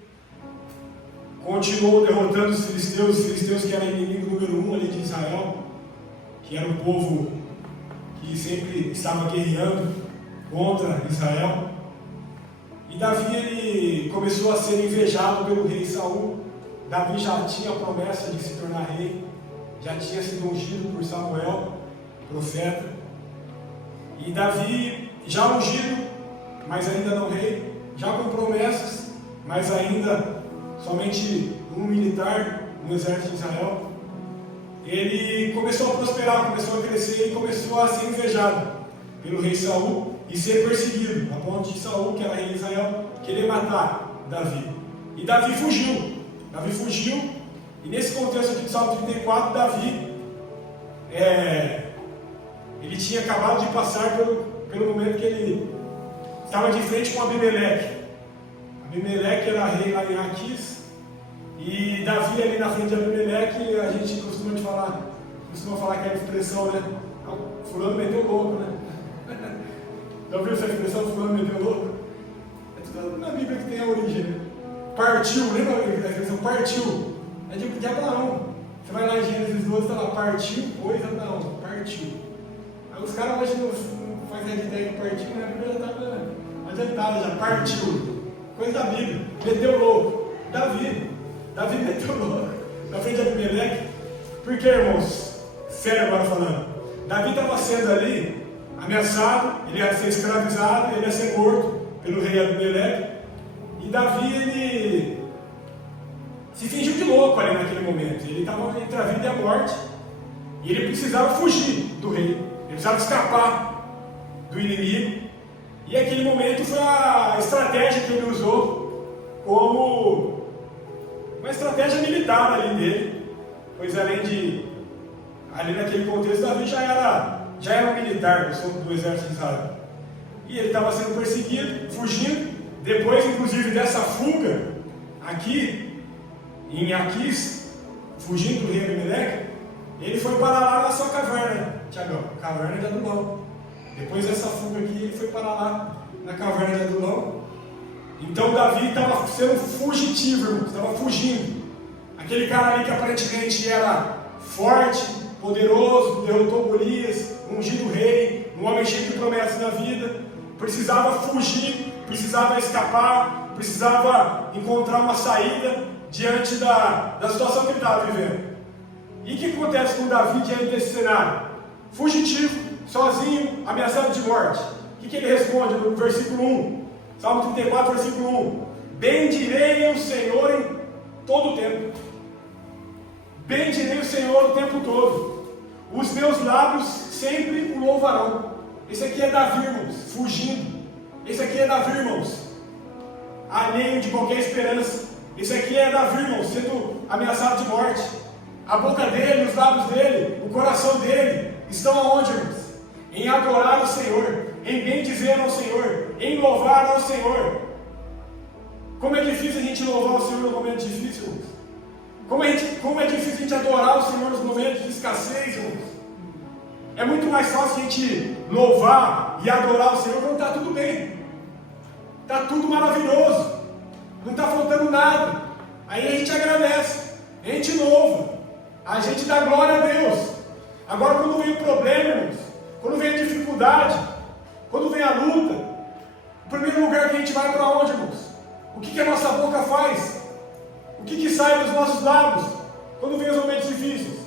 continuou derrotando os filisteus que eram inimigo número 1 ali de Israel, que era um povo que sempre estava guerreando contra Israel. E Davi, ele começou a ser invejado pelo rei Saul. Davi já tinha a promessa de se tornar rei, já tinha sido ungido por Samuel, profeta. E Davi já ungido, mas ainda não rei, já com promessas, mas ainda somente um militar no exército de Israel. Ele começou a prosperar, começou a crescer e começou a ser invejado pelo rei Saul e ser perseguido, a ponto de Saul, que era rei de Israel, querer matar Davi. E Davi fugiu, e nesse contexto aqui do Salmo 34, Davi, ele tinha acabado de passar pelo momento que ele estava de frente com Abimeleque. Abimeleque era rei lá em Aquis, e Davi ali na frente de Abimeleque, a gente costuma falar aquela expressão, né? Fulano meteu louco, né? Já ouviu essa expressão, fulano meteu louco? É na Bíblia que tem a origem, né? Partiu, lembra da expressão partiu? É de Abraão. Você vai lá em Gênesis 12, está lá, partiu, pois Abraão, partiu. Aí os caras hoje não fazem a ideia que partiu, né? A Bíblia já estava adiantada, já partiu. Coisa da Bíblia, meteu louco. Davi meteu louco na frente de Abimeleque. Por que, irmãos? Sério agora falando. Davi estava sendo ali ameaçado, ele ia ser escravizado, ele ia ser morto pelo rei Abimeleque. E Davi, ele se fingiu de louco ali naquele momento. Ele estava entre a vida e a morte. E ele precisava fugir do rei. Ele precisava escapar do inimigo. E aquele momento foi a estratégia que ele usou como uma estratégia militar ali dele. Pois ali naquele contexto, Davi já era um militar do exército de Israel. E ele estava sendo perseguido, fugindo. Depois, inclusive, dessa fuga, aqui em Aquis, fugindo do rei Abimeleque, ele foi parar lá na sua caverna, Tiagão, caverna de Adulão. Depois dessa fuga aqui, ele foi parar lá na caverna de Adulão. Então Davi estava sendo fugitivo, irmão, estava fugindo. Aquele cara ali que aparentemente era forte, poderoso, derrotou Golias, ungido rei, um homem cheio de promessas na vida, precisava fugir, precisava escapar, precisava encontrar uma saída diante da situação que ele estava vivendo. E o que acontece com Davi diante desse cenário? Fugitivo, sozinho, ameaçado de morte. O que ele responde no versículo 1? Salmo 34, versículo 1. Bendirei o Senhor em todo o tempo. Bendirei o Senhor o tempo todo. Os meus lábios sempre o louvarão. Esse aqui é Davi, irmãos, fugindo. Esse aqui é Davi, irmãos, alheio de qualquer esperança. Esse aqui é Davi, irmãos, sendo ameaçado de morte. A boca dele, os lábios dele, o coração dele estão aonde, irmãos? Em adorar o Senhor, em bendizer ao Senhor, em louvar ao Senhor. Como é difícil a gente louvar o Senhor nos momentos difíceis, irmãos. Como é difícil a gente adorar o Senhor nos momentos de escassez, irmãos. É muito mais fácil a gente louvar e adorar o Senhor quando está tudo bem. Está tudo maravilhoso. Não está faltando nada. Aí a gente agradece, a gente louva, a gente dá glória a Deus. Agora quando vem o problema, irmãos, quando vem a dificuldade, quando vem a luta, o primeiro lugar que a gente vai para onde, irmãos? O que a nossa boca faz? O que sai dos nossos lábios quando vem os momentos difíceis?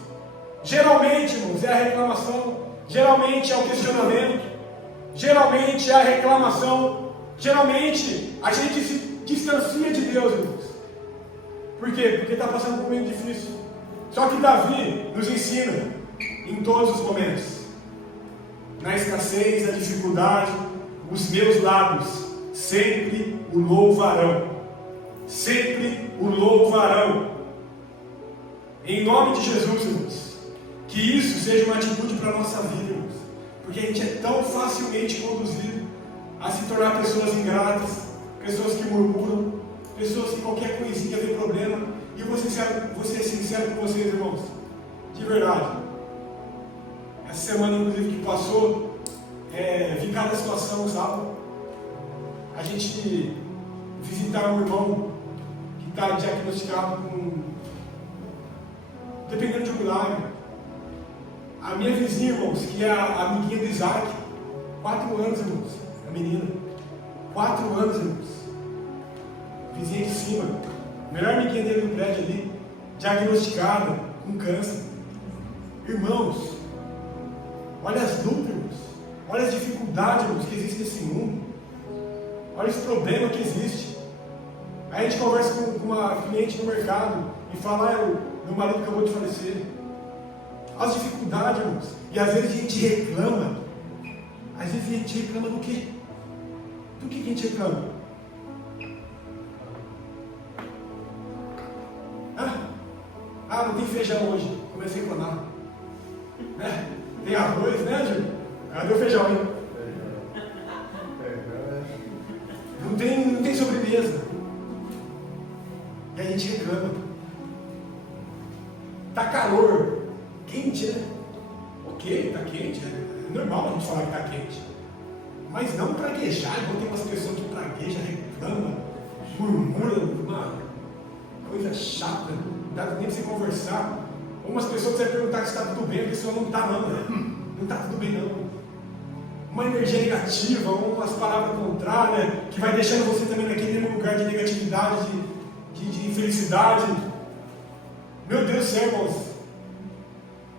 Geralmente, irmãos, é a reclamação, geralmente é o questionamento, geralmente é a reclamação, geralmente a gente se distancia de Deus, irmãos. Por quê? Porque está passando por um momento difícil. Só que Davi nos ensina em todos os momentos, na escassez, na dificuldade, os meus lábios sempre o louvarão. Sempre o louvarão. Em nome de Jesus, irmãos, que isso seja uma atitude para a nossa vida, irmãos, porque a gente é tão facilmente conduzido a se tornar pessoas ingratas, pessoas que murmuram, pessoas que qualquer coisinha vê problema. E eu vou ser sincero com vocês, irmãos, de verdade. Essa semana, inclusive, que passou, vi cada situação, sabe? A gente visitar um irmão que está diagnosticado com, dependendo de um milagre. A minha vizinha, irmãos, que é a amiguinha do Isaac, 4 anos, irmãos, a menina, 4 anos, irmãos, vizinha de cima, a melhor amiguinha dele no prédio ali, diagnosticada com câncer. Irmãos, olha as lutas, irmãos, olha as dificuldades, irmãos, que existem nesse mundo, olha esse problema que existe. Aí a gente conversa com uma cliente no mercado e fala: meu marido acabou de falecer. As dificuldades, irmãos, e às vezes a gente reclama. Às vezes a gente reclama do quê? Do que a gente reclama? Não tem feijão hoje. Comecei a reclamar. Tem arroz, né, Gil? Cadê o feijão, hein? Não tem sobremesa. E a gente reclama. Tá calor. Quente, né? Ok, tá quente. É normal a gente falar que tá quente. Mas não praguejar, igual tem umas pessoas que praguejam, reclamam, murmuram, uma coisa chata, não dá nem pra você conversar. Umas pessoas você vai perguntar se está tudo bem, a pessoa não está não, né? Não está tudo bem não. Uma energia negativa, umas palavras contrárias, que vai deixando você também naquele mesmo lugar de negatividade, de infelicidade. Meu Deus do céu, irmãos.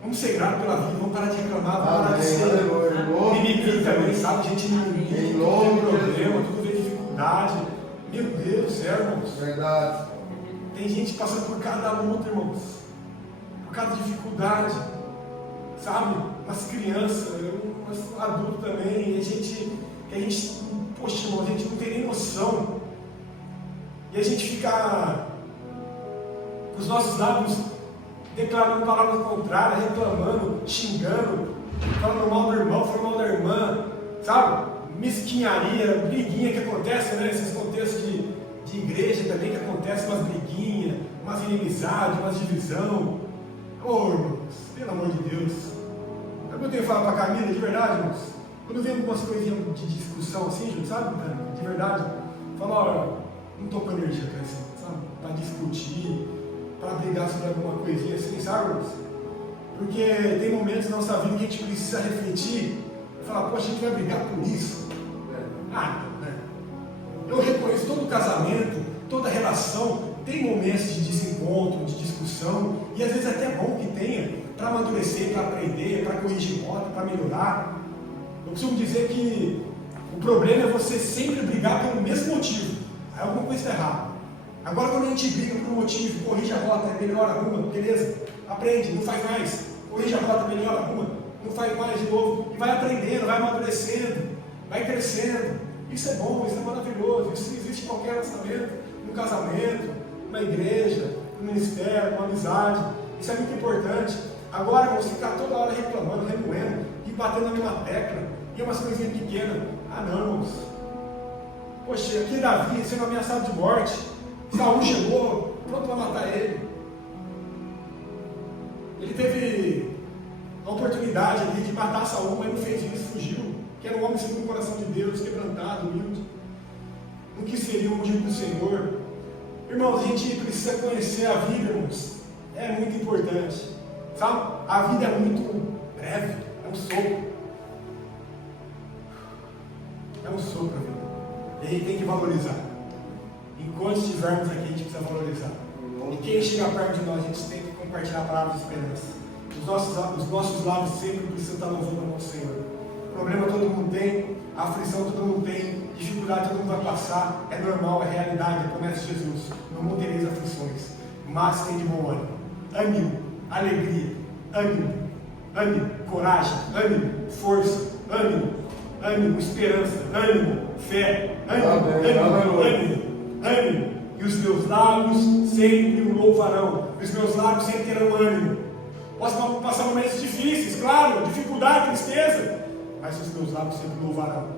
Vamos ser gratos pela vida, vamos parar de reclamar, vamos parar de ser mimimi também, sabe? Gente mimimi, tudo vê problema, tudo vê dificuldade. Meu Deus do céu, irmãos. Verdade. Tem gente passando por cada luta, irmãos, por cada dificuldade, sabe? Umas crianças, umas adultos também, a gente, poxa, irmão, a gente não tem nem noção. E a gente fica com os nossos lábios declarando palavras contrárias, reclamando, xingando, falando mal do irmão, falando mal da irmã, sabe? Mesquinharia, briguinha que acontece, né? Esses contextos de igreja também que acontece, umas briguinhas, umas inimizades, umas divisão. Irmãos, pelo amor de Deus. Sabe o que eu tenho que falar para a Camila, de verdade, irmãos? Quando vem algumas coisinhas de discussão assim, sabe, de verdade, fala: olha, não estou com energia, cara, assim, sabe? Para discutir, para brigar sobre alguma coisinha assim, sabe, irmãos? Porque tem momentos na nossa vida que a gente precisa refletir e falar: poxa, a gente vai brigar por isso? Eu reconheço todo casamento, toda relação tem momentos de desencontro, de discussão, e às vezes até é bom que tenha, para amadurecer, para aprender, para corrigir rota, para melhorar. Eu costumo dizer que o problema é você sempre brigar pelo mesmo motivo. Aí alguma coisa está errada. Agora quando a gente briga por um motivo, corrige a rota, melhora, arruma, beleza, aprende, não faz mais, corrige a rota, melhora, arruma, não faz mais de novo, e vai aprendendo, vai amadurecendo, vai crescendo. Isso é bom, isso é maravilhoso, isso existe em qualquer relacionamento, no casamento, na igreja, no ministério, na amizade, isso é muito importante. Agora, você ficar toda hora reclamando, remoendo, e batendo na mesma tecla, e umas coisinhas pequenas, não, irmãos. Poxa, aqui Davi sendo ameaçado de morte, Saul chegou, pronto para matar ele. Ele teve a oportunidade ali de matar Saul, mas não fez isso, fugiu. Que era um homem segundo o coração de Deus, quebrantado, humilde. Não quis seria um ungido do Senhor. Irmãos, a gente precisa conhecer a vida, irmãos. É muito importante. Sabe? A vida é muito breve, é um sopro. É um sopro a vida. E a gente tem que valorizar. Enquanto estivermos aqui, a gente precisa valorizar. E quem chega perto de nós, a gente tem que compartilhar a palavra de esperança. Os nossos lábios sempre precisam estar louvando ao nosso Senhor. Problema todo mundo tem, aflição todo mundo tem, dificuldade todo mundo vai passar. É normal, é realidade, é promessa de Jesus. No mundo tereis aflições, mas tem de bom ânimo. Ânimo, alegria, ânimo, coragem, ânimo, força, ânimo, esperança, ânimo, fé, ânimo. E os meus lábios sempre o louvarão. Os meus lábios sempre terão ânimo. Posso passar momentos difíceis, claro, dificuldade, tristeza, mas os meus lábios sempre louvarão.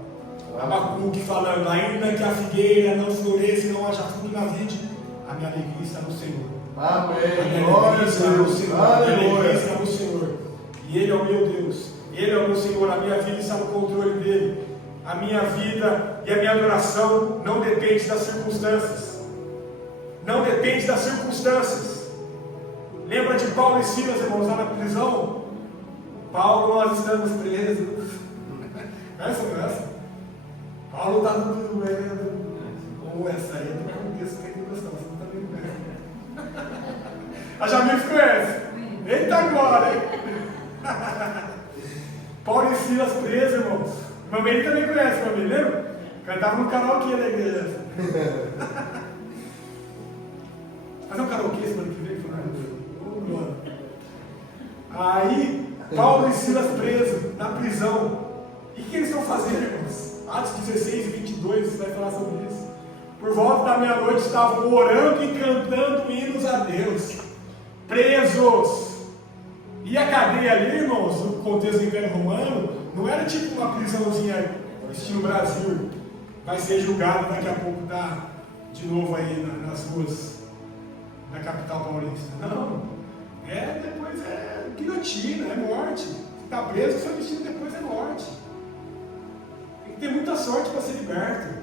Abacuque falando, ainda que a figueira não floresça e não haja fruto na vide, a minha alegria está no Senhor. Amém. Glória a Deus. A minha alegria está no Senhor. E Ele é o meu Deus. Ele é o meu Senhor. A minha vida está no controle dEle. A minha vida e a minha adoração não depende das circunstâncias. Não depende das circunstâncias. Lembra de Paulo e Silas, irmãos, lá na prisão? Paulo, nós estamos presos. Essa? Paulo está tudo doendo. Ou essa aí, tem um texto que tem que gostar, você não está vendo essa. A Jamil conhece. Eita agora, hein? Paulo e Silas presos, irmãos. Mamãe também conhece, mamãe, lembra? Cantava no karaokê da igreja. Fazer um karaokê semana que vem, Aí, Paulo e Silas presos na prisão. E o que eles estão fazendo, irmãos? Atos 16 e 22, você vai falar sobre isso. Por volta da meia-noite estavam orando e cantando hinos a Deus. Presos. E a cadeia ali, irmãos, no contexto do Império Romano, não era tipo uma prisãozinha estilo Brasil. Vai ser julgado daqui a pouco, tá de novo aí nas ruas da capital paulista. Não. Depois é guilhotina, é morte. Se está preso, seu destino depois é morte. Tem que ter muita sorte para ser liberto.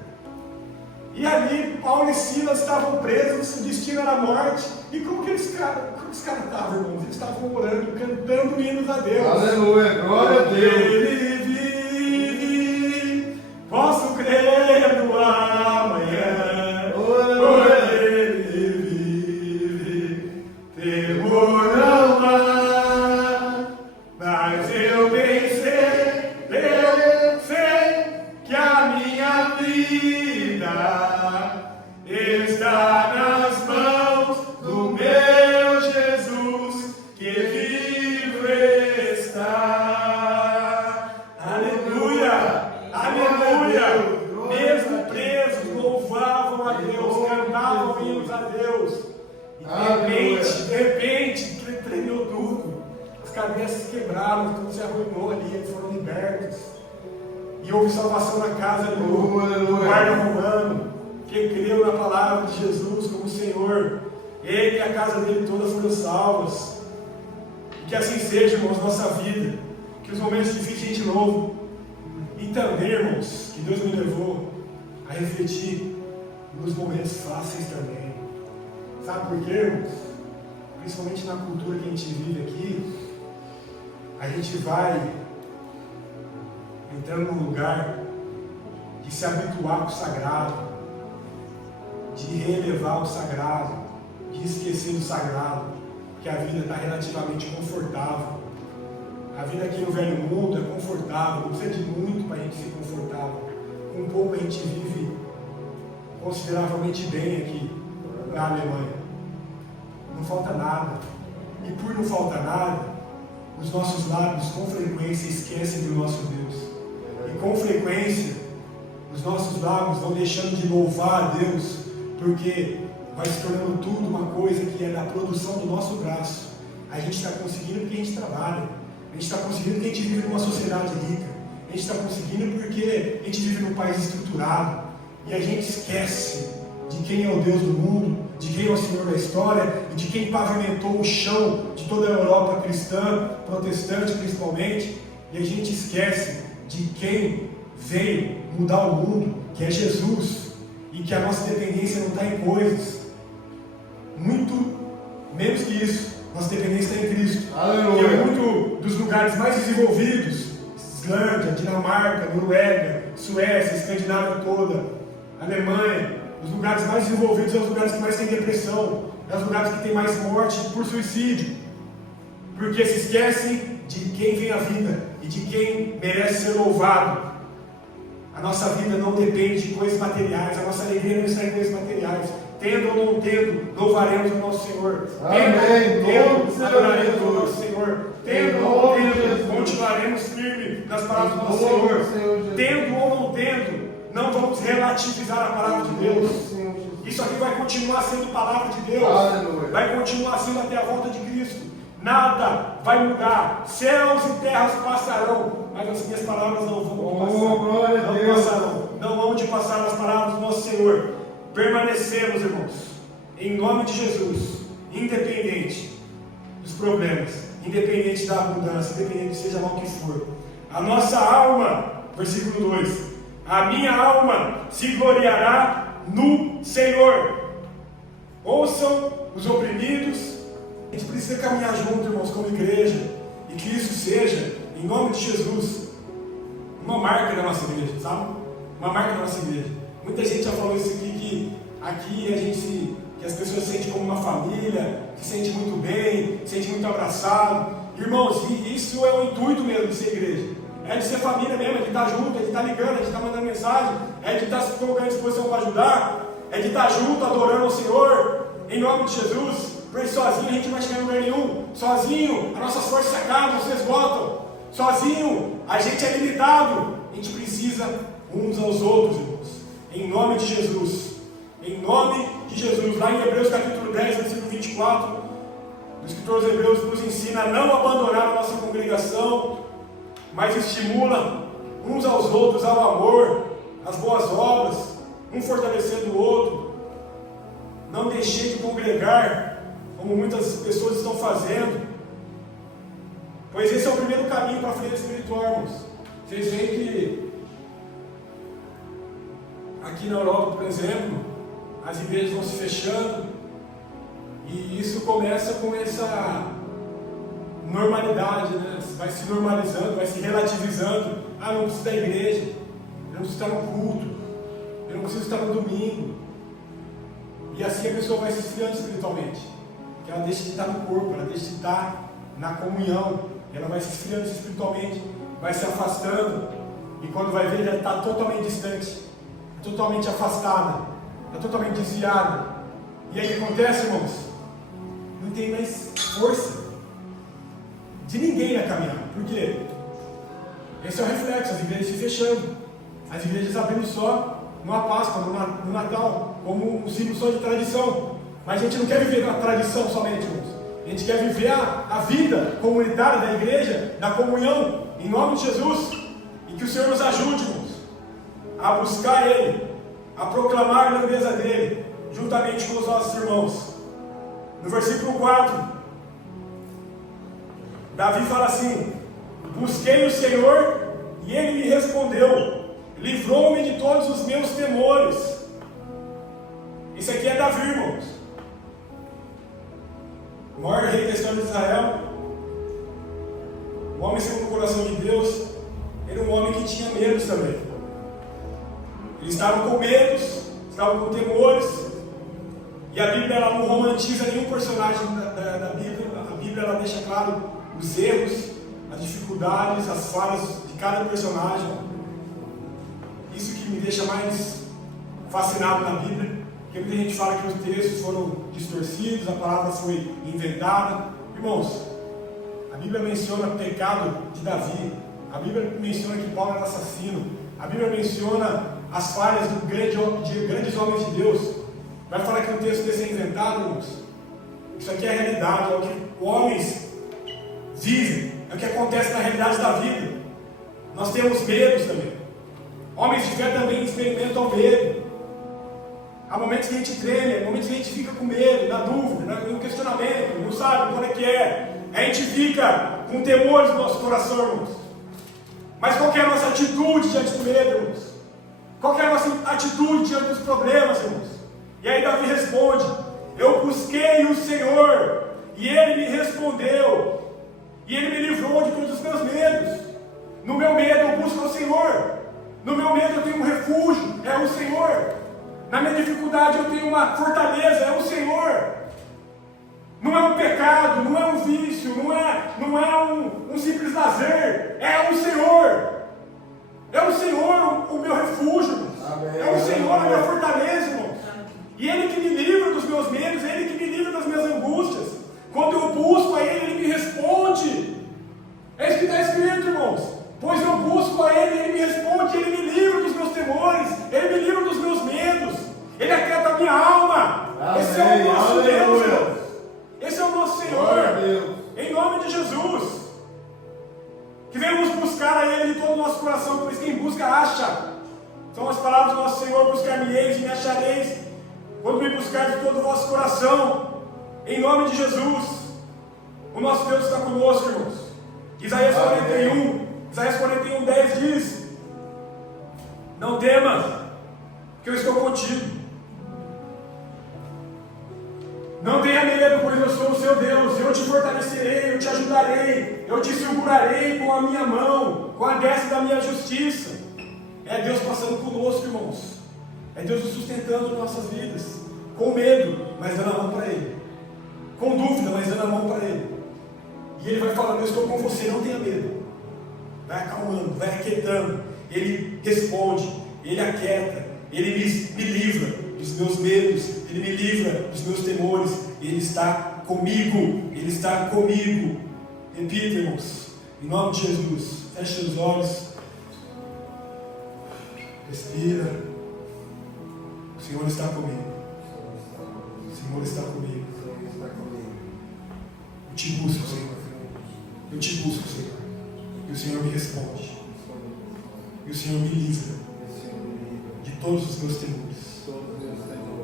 E ali, Paulo e Silas estavam presos, o destino era a morte. E como que os caras estavam, irmãos? Eles estavam orando, cantando hinos a Deus. Aleluia, glória a Deus. Ele vive, posso crer no amanhã. Ele vive, temor não há, mas eu bem sei que a minha vida está nas mãos do meu Jesus, que vivo está. Aleluia, aleluia. Mesmo presos, louvavam a Deus, cantavam hinos a Deus. E de repente, tremeu tudo. As cabeças quebraram, tudo se arruinou ali, eles foram libertos. E houve salvação na casa do guarda romano, que creu na palavra de Jesus como Senhor. Ele e a casa dele todas foram salvas. E que assim seja, irmãos, nossa vida. Que os momentos difíceis a gente louve. E também, irmãos, que Deus me levou a refletir nos momentos fáceis também. Sabe por quê, irmãos? Principalmente na cultura que a gente vive aqui, a gente vai entrando num lugar de se habituar com o sagrado, de relevar o sagrado, de esquecer do sagrado, que a vida está relativamente confortável. A vida aqui no velho mundo é confortável, não precisa de muito para a gente ser confortável. Com pouco a gente vive consideravelmente bem aqui na Alemanha. Não falta nada. E por não faltar nada, os nossos lábios com frequência esquecem do nosso Deus. E com frequência, os nossos lábios vão deixando de louvar a Deus, porque vai se tornando tudo uma coisa que é da produção do nosso braço. A gente está conseguindo porque a gente trabalha. A gente está conseguindo porque a gente vive numa sociedade rica. A gente está conseguindo porque a gente vive num país estruturado. E a gente esquece de quem é o Deus do mundo, de quem é o Senhor da história e de quem pavimentou o chão de toda a Europa cristã, protestante principalmente, e a gente esquece de quem veio mudar o mundo, que é Jesus, e que a nossa dependência não está em coisas, muito menos que isso, nossa dependência está em Cristo. Aleluia. E é muito dos lugares mais desenvolvidos, Islândia, Dinamarca, Noruega, Suécia, Escandinávia toda, Alemanha, os lugares mais desenvolvidos são os lugares que mais têm depressão, são os lugares que têm mais morte por suicídio, porque se esquecem de quem vem a vida e de quem merece ser louvado. A nossa vida não depende de coisas materiais, a nossa alegria não está em coisas materiais. Tendo ou não tendo, louvaremos o nosso Senhor. Amém. Tendo, adoraremos o nosso Senhor. Tendo ou não tendo, continuaremos firmes nas palavras do nosso Senhor. Tendo ou não tendo, não vamos relativizar a palavra de Deus. Isso aqui vai continuar sendo palavra de Deus. Aleluia. Vai continuar sendo até a volta de Cristo. Nada vai mudar. Céus e terras passarão, mas as minhas palavras não vão passar. Glória a Deus. Passarão. Não vão de passar as palavras do nosso Senhor. Permanecemos, irmãos, em nome de Jesus, independente dos problemas, independente da abundância, independente seja lá o que for. A nossa alma, versículo 2, a minha alma se gloriará no Senhor. Ouçam os oprimidos. A gente precisa caminhar junto, irmãos, como igreja, e que isso seja, em nome de Jesus, uma marca da nossa igreja, sabe? Uma marca da nossa igreja. Muita gente já falou isso aqui, que aqui que as pessoas se sentem como uma família, se sente muito bem, se sente muito abraçado. Irmãos, isso é o intuito mesmo de ser igreja. É de ser família mesmo, é de estar junto, é de estar ligando, é de estar mandando mensagem, é de estar se colocando à disposição para ajudar, é de estar junto, adorando ao Senhor, em nome de Jesus. Porque sozinho a gente não vai chegar em lugar nenhum. Sozinho as nossas forças acabam, vocês votam. Sozinho a gente é limitado. A gente precisa uns aos outros, irmãos. Em nome de Jesus. Em nome de Jesus. Lá em Hebreus capítulo 10, versículo 24, o escritor aos Hebreus nos ensina a não abandonar a nossa congregação, mas estimula uns aos outros ao amor, às boas obras, um fortalecendo o outro. Não deixei de congregar, como muitas pessoas estão fazendo, pois esse é o primeiro caminho para a vida espiritual, irmãos. Vocês veem que aqui na Europa, por exemplo, as igrejas vão se fechando, e isso começa com essa normalidade, né? Vai se normalizando, vai se relativizando. Ah, não preciso da igreja, eu não preciso estar no culto, eu não preciso estar no domingo. E assim a pessoa vai se esfriando espiritualmente, porque ela deixa de estar no corpo, ela deixa de estar na comunhão, ela vai se esfriando espiritualmente, vai se afastando, e quando vai ver, já está totalmente distante, totalmente afastada, está totalmente desviada. E aí o que acontece, irmãos? Não tem mais força de ninguém na caminhada. Por quê? Esse é o reflexo, as igrejas se fechando, as igrejas abrindo só numa Páscoa, no Natal, como um símbolo só de tradição. Mas a gente não quer viver na tradição somente, irmãos. A gente quer viver a vida comunitária da igreja, da comunhão, em nome de Jesus. E que o Senhor nos ajude, irmãos, a buscar Ele, a proclamar a grandeza dEle, juntamente com os nossos irmãos. No versículo 4, Davi fala assim: busquei o Senhor e Ele me respondeu, livrou-me de todos os meus temores. Isso aqui é Davi, irmãos, o maior rei da história de Israel, o homem segundo o coração de Deus. Era um homem que tinha medos também. Eles estavam com medos, estavam com temores. E a Bíblia ela não romantiza nenhum personagem da Bíblia. A Bíblia ela deixa claro os erros, as dificuldades, as falhas de cada personagem. Isso que me deixa mais fascinado na Bíblia, porque muita gente fala que os textos foram distorcidos, a palavra foi inventada. Irmãos, a Bíblia menciona o pecado de Davi, a Bíblia menciona que Paulo era assassino, a Bíblia menciona as falhas de grandes homens de Deus. Vai falar que o texto desse é inventado, irmãos? Isso aqui é a realidade, é o que homens vivem, é o que acontece na realidade da vida. Nós temos medos também. Homens de fé também experimentam medo. Há momentos que a gente treme, há momentos que a gente fica com medo, na dúvida, no questionamento, não sabe quando é que é. A gente fica com temores no nosso coração, irmãos. Mas qual que é a nossa atitude diante do medo, irmãos? Qual que é a nossa atitude diante dos problemas, irmãos? E aí Davi responde: eu busquei o Senhor, e Ele me respondeu, e Ele me livrou de todos os meus medos. No meu medo eu busco o Senhor. No meu medo eu tenho um refúgio, é o Senhor. Na minha dificuldade eu tenho uma fortaleza, é o Senhor. Não é um pecado, não é um vício, não é um simples lazer, é o Senhor. É o Senhor o meu refúgio, irmãos. É o Senhor a minha fortaleza, irmãos. E Ele que me livra dos meus medos, é Ele que me livra das minhas angústias. Quando eu busco a Ele, Ele me responde. É isso que está escrito, irmãos. Pois eu busco a Ele, Ele me responde, Ele me livra dos meus temores, Ele me livra dos meus medos, Ele aquieta a minha alma. Amém. Esse é o nosso Aleluia. Deus, irmãos. Esse é o nosso Senhor. Em nome de Jesus. Que venhamos buscar a Ele de todo o nosso coração, pois quem busca, acha. São as palavras do nosso Senhor: buscar-me-eis e me achareis, quando me buscar de todo o vosso coração. Em nome de Jesus. O nosso Deus está conosco, irmãos. Isaías 41, 10 diz: não temas, que eu estou contigo. Não tenha medo, pois eu sou o seu Deus. Eu te fortalecerei, eu te ajudarei, eu te segurarei com a minha mão, com a destra da minha justiça. É Deus passando conosco, irmãos. É Deus nos sustentando nas nossas vidas. Com medo, mas dando a mão para Ele. Com dúvida, mas dando a mão para Ele. E Ele vai falando: eu estou com você, não tenha medo. Vai acalmando, vai aquietando. Ele responde, Ele aquieta, Ele me livra dos meus medos, Ele me livra dos meus temores. Ele está comigo, Ele está comigo. Repita, irmãos, em nome de Jesus. Feche os olhos, respira. O Senhor está comigo. O Senhor está comigo. Eu te busco, Senhor. Eu te busco, Senhor. E o Senhor me responde. E o Senhor me livra de todos os meus temores.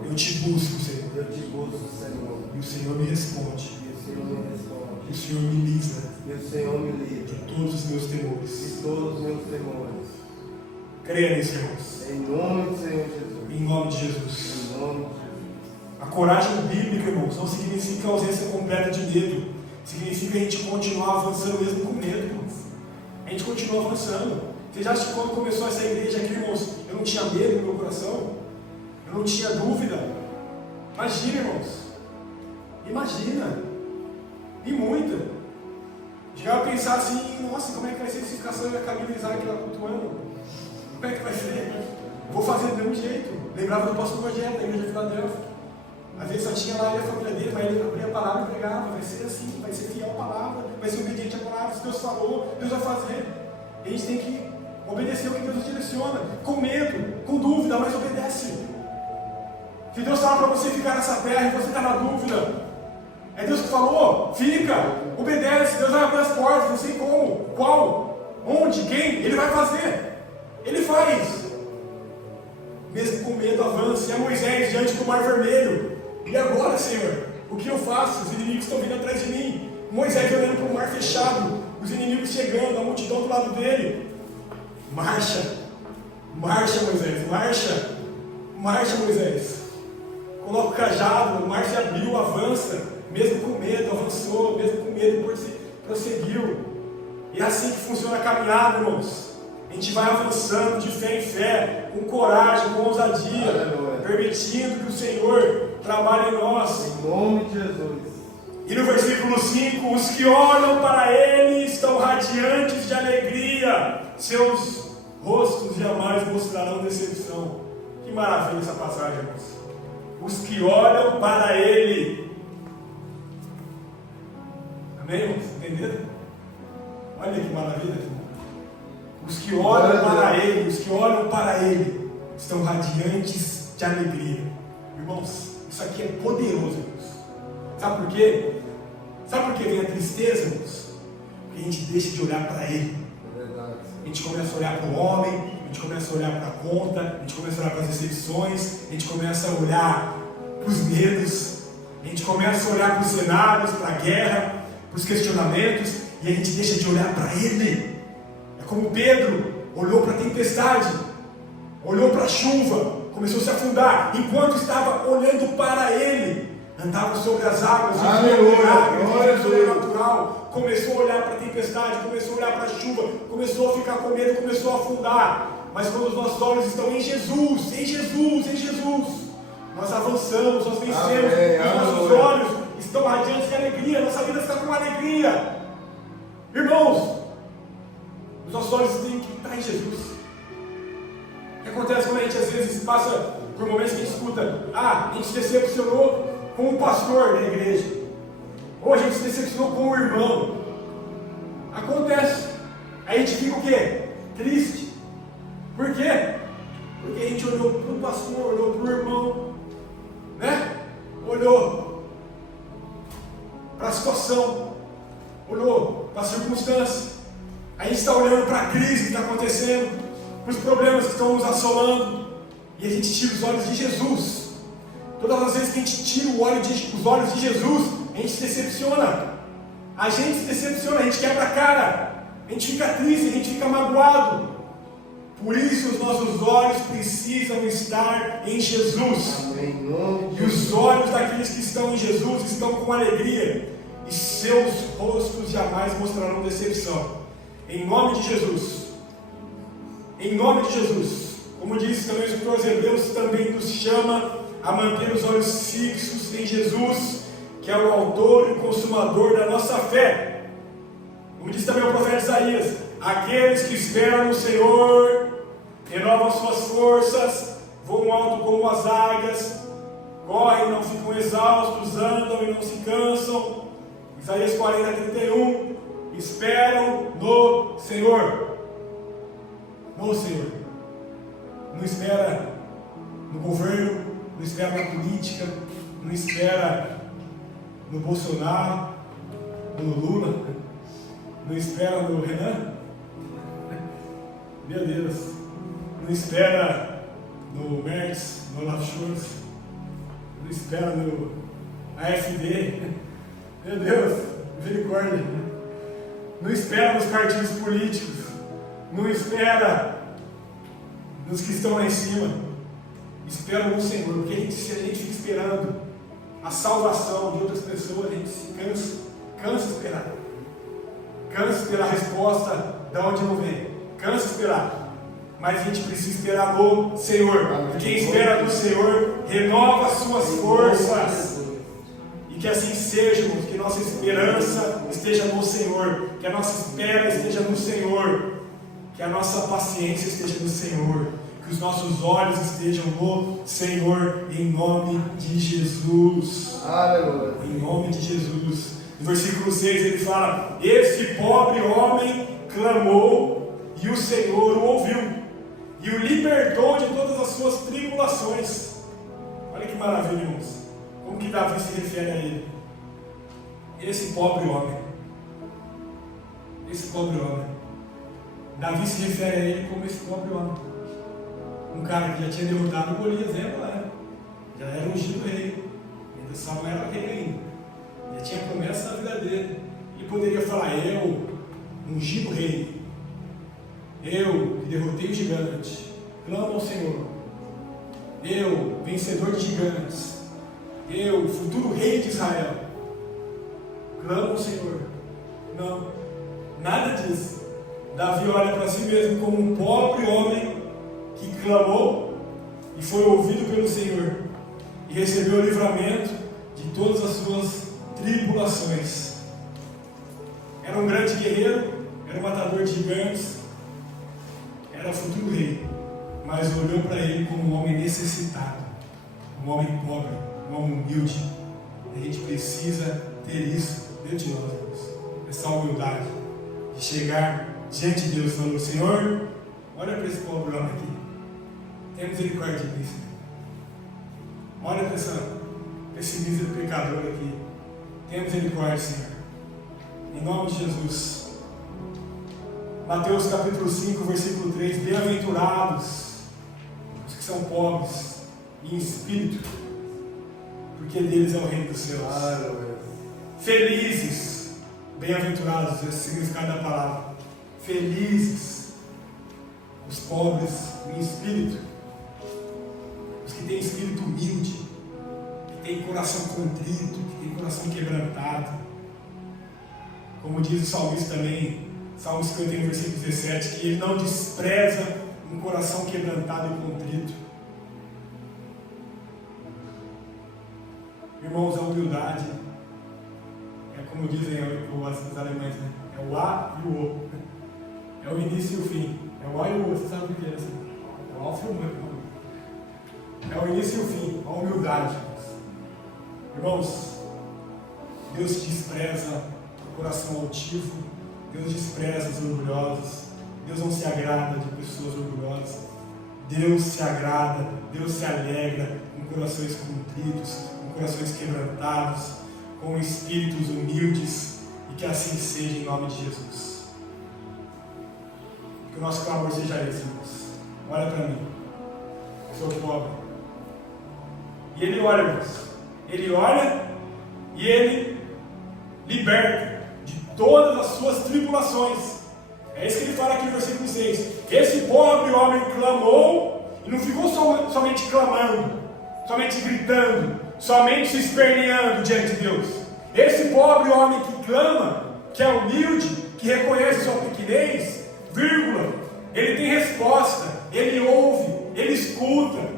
Eu te busco, Senhor. E o Senhor me responde. E o Senhor me livra de todos os meus temores. Creia nisso, irmãos. Em nome do Senhor Jesus. Em nome de Jesus. Em nome de Jesus. A coragem bíblica, irmãos, não significa ausência completa de medo. Significa a gente continuar avançando mesmo com medo, irmãos. A gente continua avançando. Vocês acham que quando começou essa igreja aqui, irmãos, eu não tinha medo no meu coração? Eu não tinha dúvida? Imagina, irmãos. Imagina. E muita. Chegava a pensar assim: nossa, como é que vai ser se ficar só eu e a Camila e Isaac lá cultuando? Como é que vai ser? Vou fazer do mesmo jeito. Lembrava do pastor Rogério, da igreja de Filadélfia. Às vezes só tinha lá ele e a família dele, mas ele abria a palavra e pregava. Vai ser assim, vai ser fiel à palavra, vai ser obediente à palavra. Se Deus falou, Deus vai fazer. E a gente tem que obedecer o que Deus nos direciona, com medo, com dúvida, mas obedece. Se Deus fala para você ficar nessa terra e você está na dúvida, é Deus que falou, fica, obedece. Deus vai abrir as portas, não sei como, qual, onde, quem, Ele vai fazer. Ele faz. Mesmo com medo, avança. E a Moisés diante do mar vermelho. E agora, Senhor, o que eu faço? Os inimigos estão vindo atrás de mim. Moisés olhando para o mar fechado, os inimigos chegando, a multidão do lado dele. Marcha, marcha, Moisés, marcha, marcha, Moisés. Coloca o cajado, o mar se abriu, avança. Mesmo com medo, avançou. Mesmo com medo, prosseguiu. E é assim que funciona a caminhada, irmãos. A gente vai avançando de fé em fé, com coragem, com ousadia, permitindo que o Senhor trabalhe em nós. Em nome de Jesus. E no versículo 5: os que olham para Ele estão radiantes de alegria, seus rostos jamais mostrarão decepção. Que maravilha essa passagem, irmãos. Os que olham para Ele. Amém, irmãos? Entenderam? Olha que maravilha, irmão. Os que olham para Ele, os que olham para Ele, estão radiantes de alegria. Irmãos, isso aqui é poderoso, irmãos. Sabe por quê? Sabe por que vem a tristeza, irmãos? Porque a gente deixa de olhar para Ele. A gente começa a olhar para o homem, a gente começa a olhar para a conta, a gente começa a olhar para as decepções, a gente começa a olhar para os medos, a gente começa a olhar para os cenários, para a guerra, para os questionamentos, e a gente deixa de olhar para Ele. É como Pedro olhou para a tempestade, olhou para a chuva, começou a se afundar, enquanto estava olhando para Ele, andava sobre as águas, vivia o sobrenatural, começou a olhar para a tempestade, começou a olhar para a chuva, começou a ficar com medo, começou a afundar. Mas quando os nossos olhos estão em Jesus, em Jesus, em Jesus, nós avançamos, nós vencemos, os nossos olhos estão radiantes de alegria, nossa vida está com alegria. Irmãos, os nossos olhos têm que estar em Jesus. O que acontece quando a gente às vezes passa por momentos que a gente escuta, a gente se decepcionou com o pastor da igreja, ou a gente se decepcionou com o irmão. Acontece. Aí a gente fica o quê? Triste. Por quê? Porque a gente olhou para o pastor, olhou para o irmão, né? Olhou para a situação, olhou para a circunstância. A gente está olhando para a crise que está acontecendo, para os problemas que estão nos assolando, e a gente tira os olhos de Jesus. Todas as vezes que a gente tira os olhos de Jesus, a gente se decepciona. A gente se decepciona, a gente quebra a cara, a gente fica triste, a gente fica magoado. Por isso os nossos olhos precisam estar em Jesus. Amém. E os olhos daqueles que estão em Jesus estão com alegria, e seus rostos jamais mostrarão decepção. Em nome de Jesus. Em nome de Jesus. Como disse também o escritor aos Hebreus, também nos chama a manter os olhos fixos em Jesus, que é o autor e consumador da nossa fé. Como diz também o profeta Isaías, aqueles que esperam no Senhor renovam suas forças, voam alto como as águias, correm e não ficam exaustos, andam e não se cansam. Isaías 40:31, esperam no Senhor. No Senhor. Não espera no governo, não espera na política, não espera no Bolsonaro, no Lula, não espera no Renan, meu Deus, não espera no Merz, no Olaf Scholz, não espera no AfD, meu Deus, misericórdia, não espera nos partidos políticos, não espera nos que estão lá em cima. Espera no Senhor, porque se a gente fica esperando a salvação de outras pessoas, a gente se cansa de esperar. Cansa de esperar a resposta de onde não vem. Cansa de esperar. Mas a gente precisa esperar no Senhor. Quem espera no Senhor renova as suas forças. E que assim sejamos, que nossa esperança esteja no Senhor, que a nossa espera esteja no Senhor, que a nossa paciência esteja no Senhor, que os nossos olhos estejam no Senhor, em nome de Jesus. Aleluia. Em nome de Jesus. No versículo 6 ele fala: esse pobre homem clamou e o Senhor o ouviu e o libertou de todas as suas tribulações. Olha que maravilha, irmãos. Como que Davi se refere a ele? Esse pobre homem. Esse pobre homem. Davi se refere a ele como esse pobre homem. Um cara que já tinha derrotado Golias, né? Já era ungido rei. Ainda Samuel era rei ainda. Já tinha promessa na vida dele. Ele poderia falar: eu, ungido rei, eu que derrotei o gigante, clamo ao Senhor. Eu, vencedor de gigantes, eu, futuro rei de Israel, clamo ao Senhor. Não, nada disso. Davi olha para si mesmo como um pobre homem que clamou e foi ouvido pelo Senhor e recebeu o livramento de todas as suas tribulações. Era um grande guerreiro, era um matador de gigantes, era futuro rei, mas olhou para ele como um homem necessitado, um homem pobre, um homem humilde. E a gente precisa ter isso dentro de nós, irmãos. Essa humildade de chegar diante de Deus falando: Senhor, olha para esse pobre homem aqui, tem misericórdia de mim. Olha para esse mísero pecador aqui, tem misericórdia, Senhor. Em nome de Jesus. Mateus capítulo 5, versículo 3, bem-aventurados os que são pobres em espírito, porque deles é o reino dos céus. Felizes, bem-aventurados, esse é o significado da palavra. Felizes os pobres em espírito, os que têm espírito humilde, que têm coração contrito, que têm coração quebrantado. Como diz o salmista também, Salmo 51, versículo 17, que ele não despreza um coração quebrantado e contrito. Irmãos, a humildade é como dizem os alemães, né? É o A e o O. É o início e o fim. É o A e o O, você sabe o que é assim? É o alfa e o ômega. É o início e o fim, a humildade. Irmãos, Deus despreza o coração altivo, Deus despreza os orgulhosos, Deus não se agrada de pessoas orgulhosas. Deus se agrada, Deus se alegra com corações contritos, com corações quebrantados, com espíritos humildes, e que assim seja em nome de Jesus. Que o nosso clamor seja esse, irmãos. Olha para mim, eu sou pobre. E Ele olha, irmãos. Ele olha e Ele liberta de todas as suas tribulações. É isso que Ele fala aqui no versículo 6. Esse pobre homem clamou, e não ficou somente clamando, somente gritando, somente se esperneando diante de Deus. Esse pobre homem que clama, que é humilde, que reconhece sua pequenez, ele tem resposta, ele ouve, ele escuta,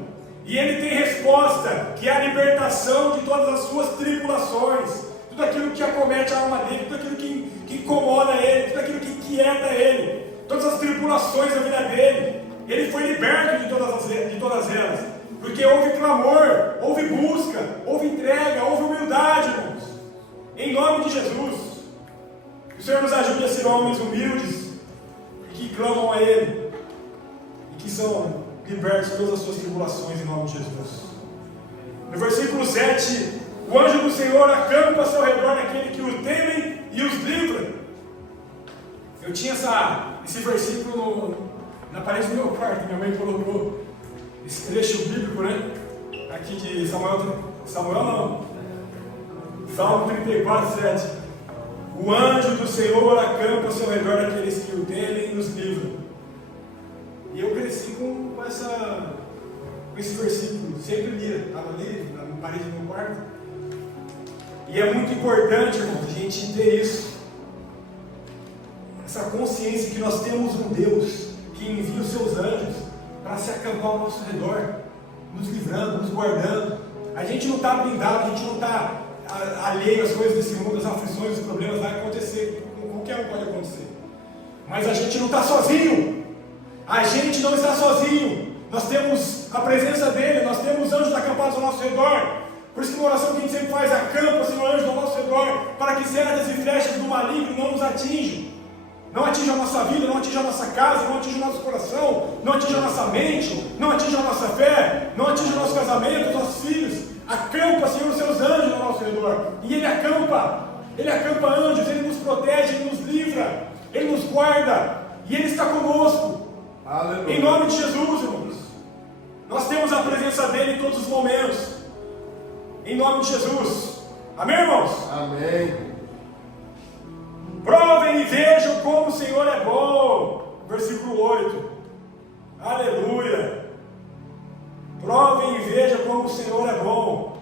e ele tem resposta, que é a libertação de todas as suas tribulações, tudo aquilo que acomete a alma dele, tudo aquilo que incomoda ele, tudo aquilo que inquieta ele, todas as tribulações da vida dele. Ele foi liberto de todas elas, porque houve clamor, houve busca, houve entrega, houve humildade, irmãos. Em nome de Jesus, que o Senhor nos ajude a ser homens humildes, que clamam a Ele, e que são libertos de todas as suas tribulações, em nome de Jesus. No versículo 7, o anjo do Senhor acampa ao seu redor daquele que o temem e os livra. Eu tinha esse versículo na parede do meu quarto, minha mãe colocou esse trecho bíblico, né? Aqui de Samuel não, Salmo 34, 7. O anjo do Senhor acampa ao seu redor daqueles que o temem e os livram. E eu cresci com esse versículo, sempre lia, estava ali na parede do meu quarto. E é muito importante, irmãos, a gente ter isso. Essa consciência que nós temos um Deus que envia os seus anjos para se acampar ao nosso redor, nos livrando, nos guardando. A gente não está blindado, a gente não está alheio às coisas desse mundo, as aflições, os problemas, vai acontecer, qualquer um pode acontecer. Mas a gente não está sozinho, a gente não está sozinho. Nós temos a presença dele, nós temos anjos acampados ao nosso redor. Por isso que uma oração que a gente sempre faz, acampa, Senhor, anjos ao nosso redor, para que setas e flechas do maligno não nos atinjam. Não atinja a nossa vida, não atinja a nossa casa, não atinja o nosso coração, não atinja a nossa mente, não atinja a nossa fé, não atinja o nosso casamento, os nossos filhos. Acampa, Senhor, os seus anjos ao nosso redor. E Ele acampa anjos, Ele nos protege, Ele nos livra, Ele nos guarda, e Ele está conosco. Aleluia. Em nome de Jesus, irmãos. Nós temos a presença dEle em todos os momentos. Em nome de Jesus. Amém, irmãos? Amém. Provem e vejam como o Senhor é bom. Versículo 8. Aleluia. Provem e vejam como o Senhor é bom.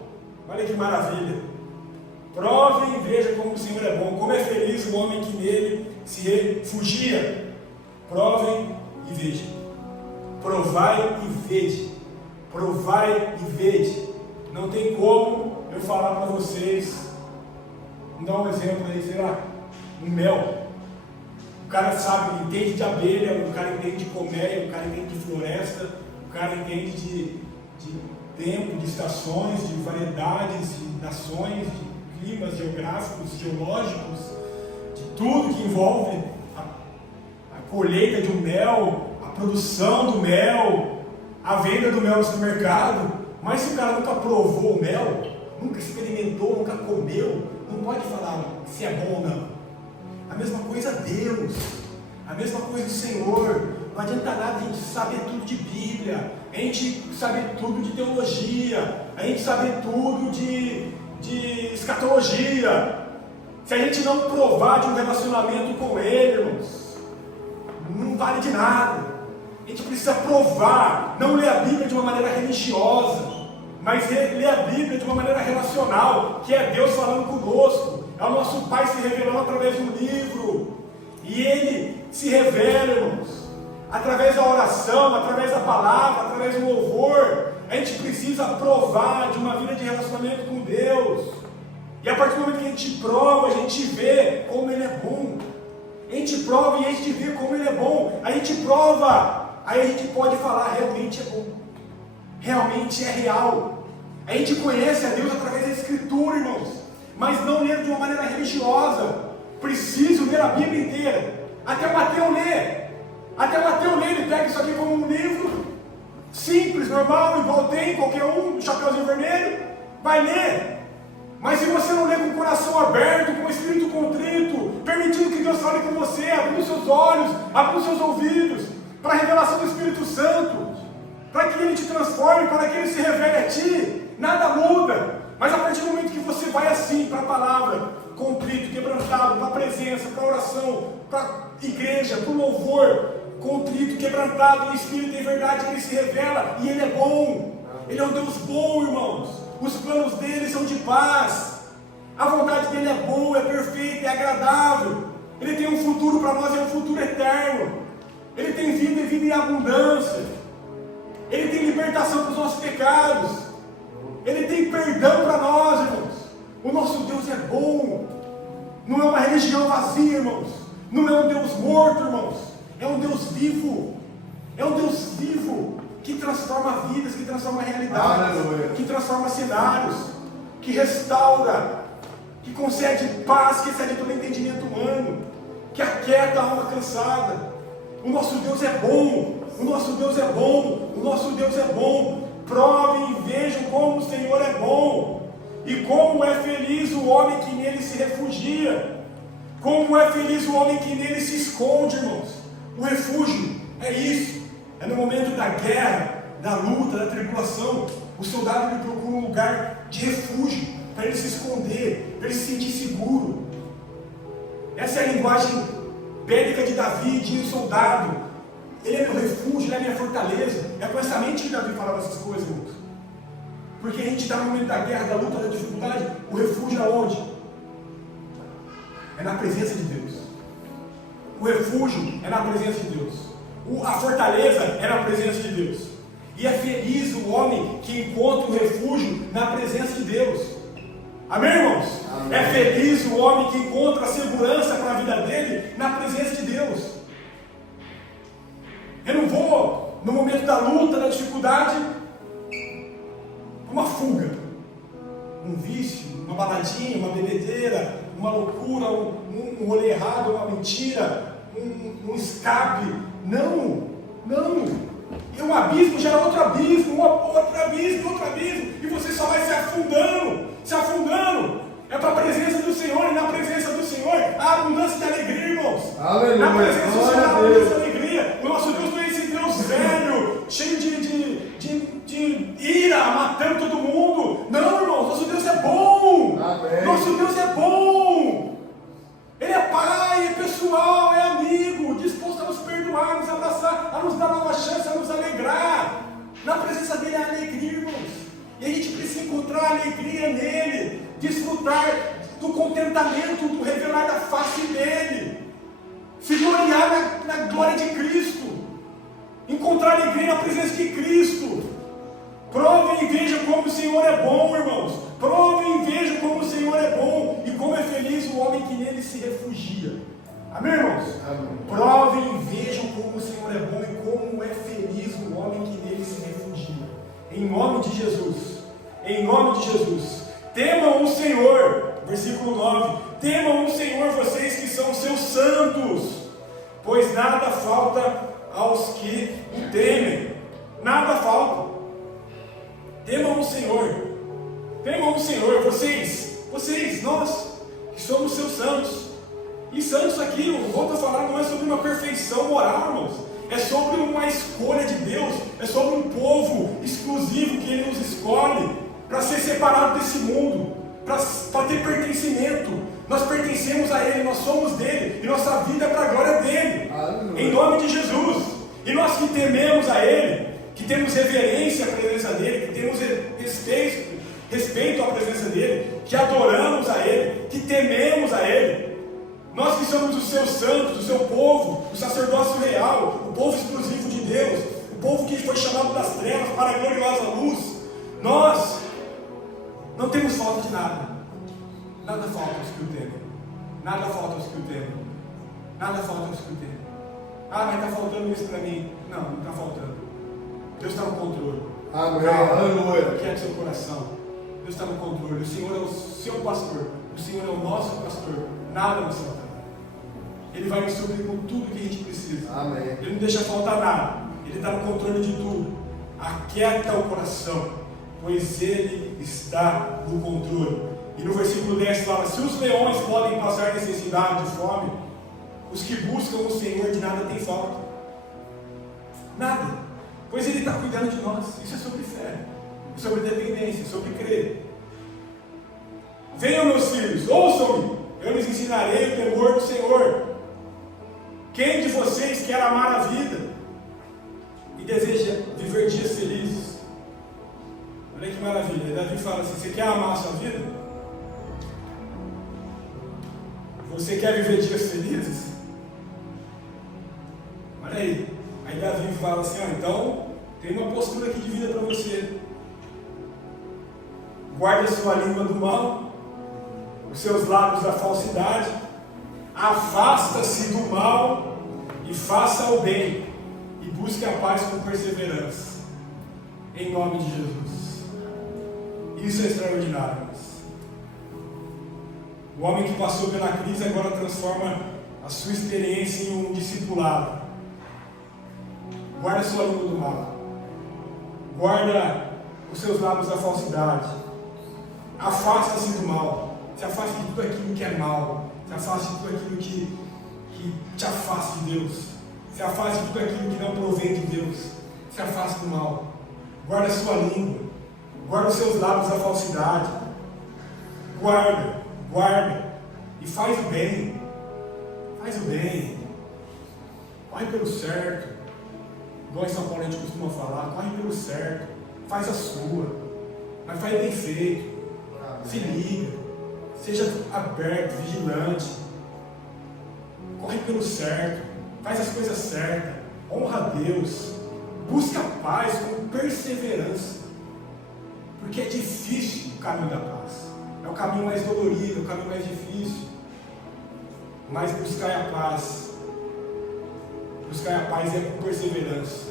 Olha que maravilha. Provem e vejam como o Senhor é bom. Como é feliz o homem que nele se refugia. Provem e vejam. Provai e vede. Provai e vede. Não tem como eu falar para vocês. Vamos dar um exemplo aí, sei lá. Um mel. O cara sabe, entende de abelha, o cara entende de colmeia, o cara entende de floresta, o cara entende de tempo, de estações, de variedades, de nações, de climas geográficos, geológicos, de tudo que envolve a colheita de um mel, a produção do mel, a venda do mel no supermercado. Mas se o cara nunca provou o mel, nunca experimentou, nunca comeu, não pode falar se é bom ou não. A mesma coisa Deus. A mesma coisa do Senhor. Não adianta nada a gente saber tudo de Bíblia, a gente saber tudo de teologia, a gente saber tudo de escatologia. Se a gente não provar de um relacionamento com Ele, irmãos, não vale de nada. A gente precisa provar, não ler a Bíblia de uma maneira religiosa, mas ler a Bíblia de uma maneira relacional, que é Deus falando conosco, é o nosso Pai se revelando através do livro, e Ele se revela, irmãos, através da oração, através da palavra, através do louvor. A gente precisa provar de uma vida de relacionamento com Deus, e a partir do momento que a gente prova, a gente vê como Ele é bom. A gente prova e a gente vê como Ele é bom. A gente prova, aí a gente pode falar, realmente é bom, realmente é real. A gente conhece a Deus através da Escritura, irmãos, mas não ler de uma maneira religiosa. Preciso ler a Bíblia inteira. Até o Mateus lê. Ele pega isso aqui como um livro simples, normal, igual tem qualquer um, chapeuzinho vermelho, vai ler. Mas se você não ler com o coração aberto, com o espírito contrito, permitindo que Deus fale com você, abrindo seus olhos, abrindo seus ouvidos, para a revelação do Espírito Santo, para que Ele te transforme, para que Ele se revele a ti, nada muda. Mas a partir do momento que você vai assim para a palavra, contrito, quebrantado, para a presença, para a oração, para a igreja, para o louvor, contrito, quebrantado em espírito e em verdade, Ele se revela e Ele é bom. Ele é um Deus bom, irmãos. Os planos dele são de paz. A vontade dele é boa, é perfeita, é agradável. Ele tem um futuro para nós, é um futuro eterno. Ele tem vida e vida em abundância. Ele tem libertação para os nossos pecados. Ele tem perdão para nós, irmãos. O nosso Deus é bom. Não é uma religião vazia, irmãos. Não é um Deus morto, irmãos. É um Deus vivo. É um Deus vivo, que transforma vidas, que transforma realidades, que transforma cenários, que restaura, que concede paz, que excede todo entendimento humano, que aquieta a alma cansada. O nosso Deus é bom, o nosso Deus é bom, o nosso Deus é bom. Provem e vejam como o Senhor é bom, e como é feliz o homem que nele se refugia, como é feliz o homem que nele se esconde, irmãos. O refúgio é isso. É no momento da guerra, da luta, da tribulação, o soldado ele procura um lugar de refúgio, para ele se esconder, para ele se sentir seguro. Essa é a linguagem bélica de Davi, de um soldado. Ele é meu refúgio, ele é minha fortaleza. É com essa mente que Davi falava essas coisas, irmãos. Porque a gente está no momento da guerra, da luta, da dificuldade. O refúgio é onde? É na presença de Deus. O refúgio é na presença de Deus. A fortaleza é na presença de Deus. E é feliz o homem que encontra o refúgio na presença de Deus. Amém, irmãos? Amém. É feliz o homem que encontra a segurança para a vida dele na presença de Deus. Eu não vou, no momento da luta, da dificuldade, uma fuga, um vício, uma baladinha, uma bebedeira, uma loucura, um rolê errado, uma mentira, um escape. Não. E um abismo gera outro abismo, outro abismo, e você só vai se afundando. É para a presença do Senhor, e na presença do Senhor há abundância de alegria, irmãos. Aleluia. Na presença do Senhor há abundância de alegria. O nosso Deus não é esse Deus velho, cheio de ira, matando todo mundo. Não, irmãos, nosso Deus é bom. Amém. Nosso Deus é bom. Ele é Pai, é pessoal, é amigo, disposto a nos perdoar, a nos abraçar, a nos dar nova chance, a nos alegrar. Na presença dele há alegria, irmãos. E a gente precisa encontrar alegria nele, desfrutar do contentamento, do revelar da face dele, se gloriar na glória de Cristo, encontrar alegria na presença de Cristo. Provem e vejam como o Senhor é bom, irmãos. Provem e vejam como o Senhor é bom e como é feliz o homem que nele se refugia. Amém, irmãos? Amém. Provem e vejam como o Senhor é bom e como é feliz o homem que nele se refugia. Em nome de Jesus. Em nome de Jesus. Temam o Senhor. Versículo 9. Temam o Senhor, vocês que são seus santos, pois nada falta aos que o temem. Nada falta. Temam o Senhor. Temam o Senhor, vocês, nós, que somos seus santos. E santos aqui, eu volto a falar, não é sobre uma perfeição moral, irmãos. É sobre uma escolha de Deus. É sobre um povo exclusivo que Ele nos escolhe para ser separado desse mundo, para ter pertencimento. Nós pertencemos a Ele, nós somos dele, e nossa vida é para a glória dele. Em nome de Jesus. E nós que tememos a Ele, que temos reverência à presença dele, que temos respeito à presença dele, que adoramos a Ele, que tememos a Ele, nós que somos os seus santos, o seu povo, o sacerdócio real, o povo exclusivo de Deus, o povo que foi chamado das trevas para a gloriosa luz, nós não temos falta de nada. Nada falta aos que o temem. Nada falta aos que o temem. Nada falta aos que o temem. Ah, mas está faltando isso para mim. Não, não está faltando. Deus está no controle. Amém. Aleluia. Quiete seu coração. Deus está no controle. O Senhor é o seu pastor. O Senhor é o nosso pastor. Nada nos faltará. Ele vai nos suprir com tudo que a gente precisa. Amém. Ele não deixa faltar nada. Ele está no controle de tudo. Aquieta o coração, pois Ele está no controle. E no versículo 10 fala: se os leões podem passar necessidade e fome, os que buscam o Senhor de nada têm falta. Nada. Pois Ele está cuidando de nós. Isso é sobre fé, é sobre dependência, é sobre crer. Venham, meus filhos, ouçam-me, eu lhes ensinarei o temor do Senhor. Quem de vocês quer amar a vida e deseja viver dias felizes? Olha que maravilha. Davi fala assim: você quer amar a sua vida? Você quer viver dias felizes? Olha aí. Aí Davi fala assim: então tem uma postura aqui de vida para você. Guarde a sua língua do mal, os seus lábios da falsidade, afasta-se do mal e faça o bem, e busque a paz com perseverança, em nome de Jesus. Isso é extraordinário. O homem que passou pela crise agora transforma a sua experiência em um discipulado. Guarda a sua língua do mal, guarda os seus lábios da falsidade, afasta-se do mal, se afaste de tudo aquilo que é mal, se afaste de tudo aquilo que te afasta de Deus, se afaste de tudo aquilo que não provém de Deus, se afaste do mal, guarda a sua língua, guarda os seus lábios da falsidade, guarda, e faz o bem, corre pelo certo, igual em São Paulo a gente costuma falar, corre pelo certo, faz a sua, mas faz bem feito, se liga, seja aberto, vigilante, corre pelo certo, faz as coisas certas, honra a Deus, busca a paz com perseverança, porque é difícil o caminho da paz, é o caminho mais dolorido, é o caminho mais difícil, mas buscar a paz é com perseverança,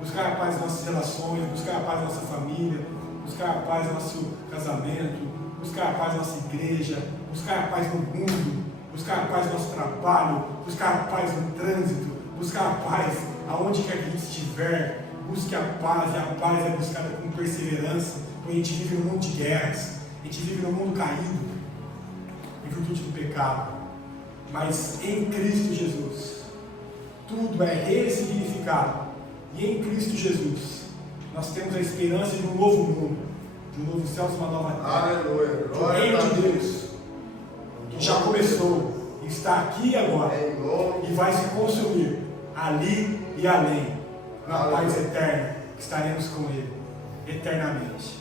buscar a paz nas nossas relações, buscar a paz na nossa família, buscar a paz no nosso casamento, buscar a paz na nossa igreja, buscar a paz no mundo, buscar a paz no nosso trabalho, buscar a paz no trânsito, buscar a paz aonde quer que a gente estiver, busque a paz, e a paz é buscada com perseverança, porque a gente vive num mundo de guerras, a gente vive num mundo caído, em virtude do pecado, mas em Cristo Jesus, tudo é ressignificado, e em Cristo Jesus, nós temos a esperança de um novo mundo, de um novo céu e uma nova terra, Aleluia. de um reino de Deus, que já começou, está aqui e agora, e vai se consumir ali e além, na paz eterna, que estaremos com Ele, eternamente,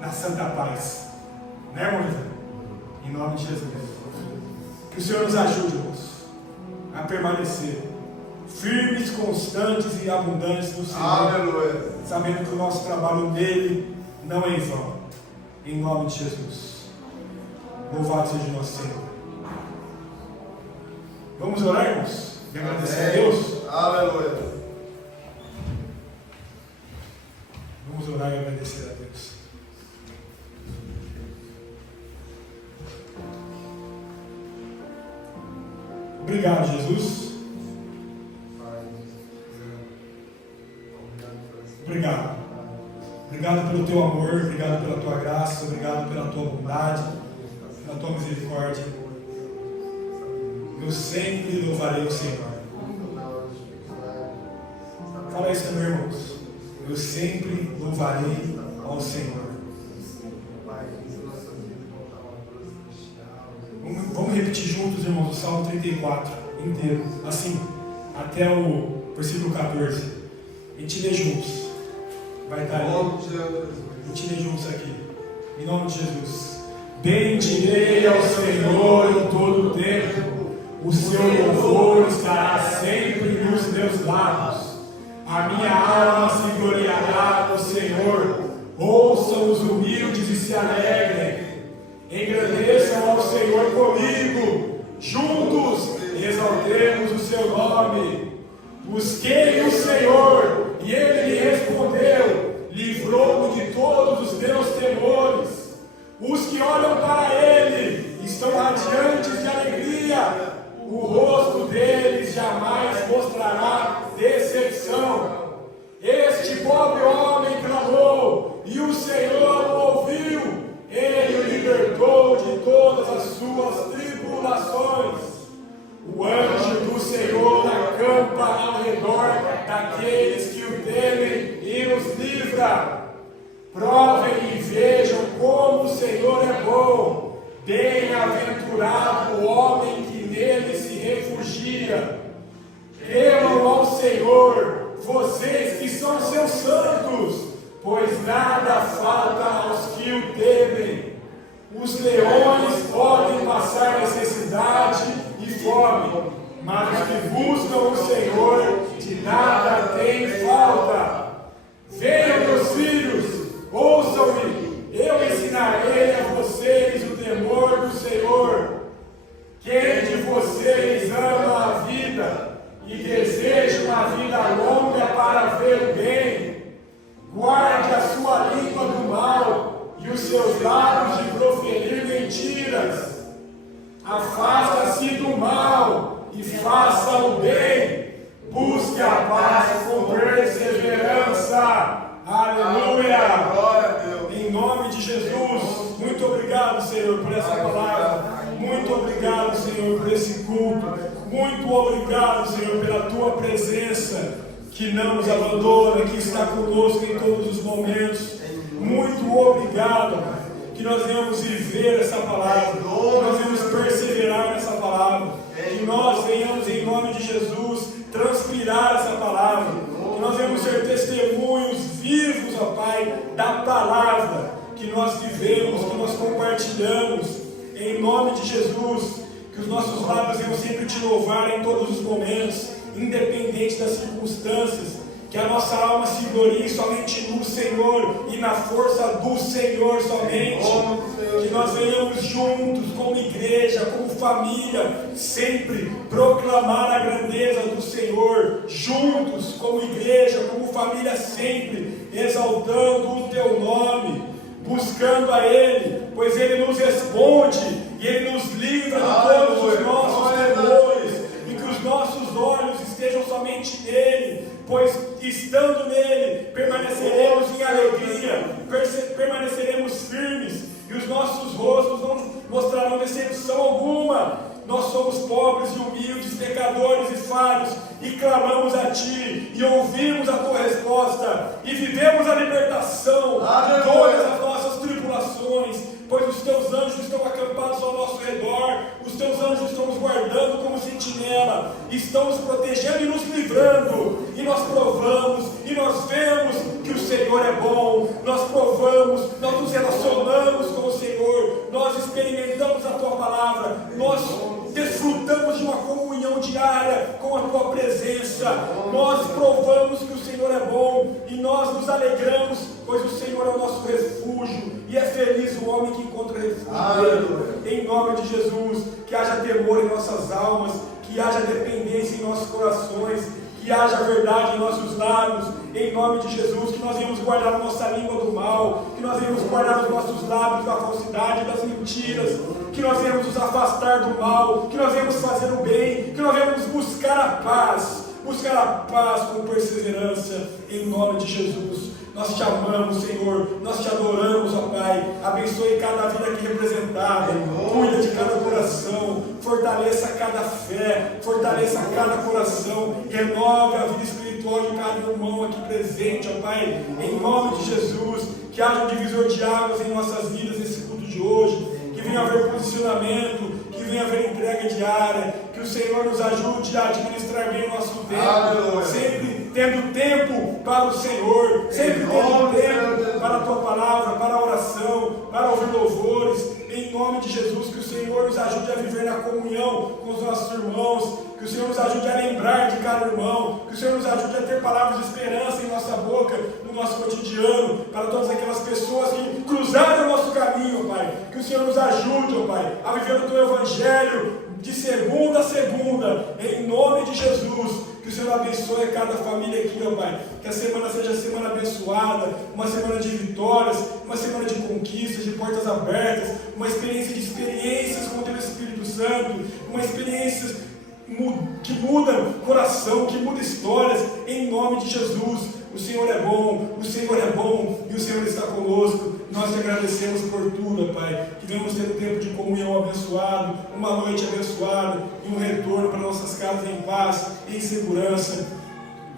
na santa paz, né, irmãos? Em nome de Jesus, que o Senhor nos ajude, irmãos, a permanecer firmes, constantes e abundantes no Senhor, Aleluia. sabendo que o nosso trabalho nele não é em vão, em nome de Jesus. Louvado seja o nosso Senhor. Vamos orar, irmãos, e agradecer a Deus. Aleluia. Vamos orar e agradecer a Deus. Obrigado, Jesus. Obrigado. Obrigado pelo teu amor, obrigado pela tua graça, obrigado pela tua bondade, pela tua misericórdia. eu sempre louvarei o Senhor. Fala isso também, irmãos. Eu sempre louvarei ao Senhor. Vamos repetir juntos, irmãos, o Salmo 34 inteiro, assim, até o versículo 14. A gente lê juntos. Vai estar ali. A gente lê juntos aqui. Em nome de Jesus. Bendirei ao Senhor em todo o tempo. O seu louvor estará sempre nos meus lábios. A minha alma se gloriará no Senhor. Ouçam os humildes e se alegrem. Engrandeçam ao Senhor comigo. Juntos exaltemos o seu nome. Busquei o Senhor e Ele me respondeu. Livrou-me de todos os meus temores. Os que olham para Ele estão radiantes de alegria. O rosto deles jamais mostrará decepção. Este pobre homem clamou e o Senhor o ouviu. Ele o libertou de todas as suas tribulações. O anjo do Senhor acampa ao redor daqueles que o temem e os livra. Provem e vejam como o Senhor é bom. Bem-aventurado o homem que nele se refugia. Temam ao Senhor, vocês que são seus santos, pois nada falta aos que o temem. Os leões podem passar necessidade e fome, mas os que buscam o Senhor de nada têm falta. Venham, meus filhos, ouçam-me, eu ensinarei a vocês o temor do Senhor. Quem de vocês ama a vida e deseja uma vida longa para ver o bem? Guarde a sua língua do mal e os seus lábios de proferir mentiras. Afasta-se do mal e faça o bem. Busque a paz com perseverança. Aleluia! Glória a Deus. Em nome de Jesus, muito obrigado, Senhor, por essa palavra. Muito obrigado, Senhor, por esse culto. Muito obrigado, Senhor, pela Tua presença que não nos abandona, que está conosco em todos os momentos. Muito obrigado, Pai, que nós venhamos viver essa palavra, que nós venhamos perseverar nessa palavra, que nós venhamos, em nome de Jesus, transpirar essa palavra, que nós venhamos ser testemunhos vivos, ó Pai, da palavra que nós vivemos, que nós compartilhamos, em nome de Jesus, que os nossos lábios venham sempre te louvar em todos os momentos, independente das circunstâncias, que a nossa alma se glorie somente no Senhor e na força do Senhor somente, que nós venhamos juntos como igreja, como família, sempre proclamar a grandeza do Senhor, juntos como igreja, como família, sempre exaltando o Teu nome, buscando a Ele, pois Ele nos responde e Ele nos livra de todos os nossos temores, e que os nossos olhos estejam somente nele, pois estando nele permaneceremos em alegria, permaneceremos firmes, e os nossos rostos não mostrarão decepção alguma. Nós somos pobres e humildes, pecadores e falhos, e clamamos a Ti, e ouvimos a Tua resposta, e vivemos a libertação de todas as nossas tribulações, pois os Teus anjos estão acampados ao nosso redor, os Teus anjos estão nos guardando como sentinela, estão nos protegendo e nos livrando, e nós provamos, e nós vemos que o Senhor é bom, nós provamos, nós nos relacionamos com o Senhor, nós experimentamos a Tua palavra, nós desfrutamos de uma comunhão diária com a Tua presença, nós provamos que o Senhor é bom, e nós nos alegramos, pois o Senhor é o nosso refúgio, e é feliz o homem que encontra refúgio nele. Em nome de Jesus, que haja temor em nossas almas, que haja dependência em nossos corações, que haja verdade em nossos lábios, em nome de Jesus, que nós venhamos guardar a nossa língua do mal, que nós venhamos guardar os nossos lábios da falsidade e das mentiras, que nós venhamos nos afastar do mal, que nós venhamos fazer o bem, que nós venhamos buscar a paz com perseverança, em nome de Jesus. Nós Te amamos, Senhor, nós Te adoramos, ó Pai. Abençoe cada vida aqui representada, cuida de cada coração, fortaleça cada fé, fortaleça cada coração, renove a vida espiritual de cada irmão aqui presente, ó Pai, em nome de Jesus, que haja um divisor de águas em nossas vidas nesse culto de hoje, que venha haver posicionamento, que venha haver entrega diária, que o Senhor nos ajude a administrar bem o nosso tempo, sempre tendo tempo para o Senhor, sempre tendo tempo para a Tua Palavra, para a oração, para ouvir louvores, em nome de Jesus, que o Senhor nos ajude a viver na comunhão com os nossos irmãos, que o Senhor nos ajude a lembrar de cada irmão, que o Senhor nos ajude a ter palavras de esperança em nossa boca, no nosso cotidiano, para todas aquelas pessoas que cruzaram o nosso caminho, Pai, que o Senhor nos ajude, ó Pai, a viver o Teu Evangelho de segunda a segunda, em nome de Jesus. Que o Senhor abençoe cada família aqui, ó Pai. Que a semana seja semana abençoada, uma semana de vitórias, uma semana de conquistas, de portas abertas, uma experiência de experiências com o Teu Espírito Santo, uma experiência que muda coração, que muda histórias, em nome de Jesus. O Senhor é bom, o Senhor é bom e o Senhor está conosco. Nós te agradecemos por tudo, Pai. Que venhamos ter um tempo de comunhão abençoado, uma noite abençoada e um retorno para nossas casas em paz, em segurança,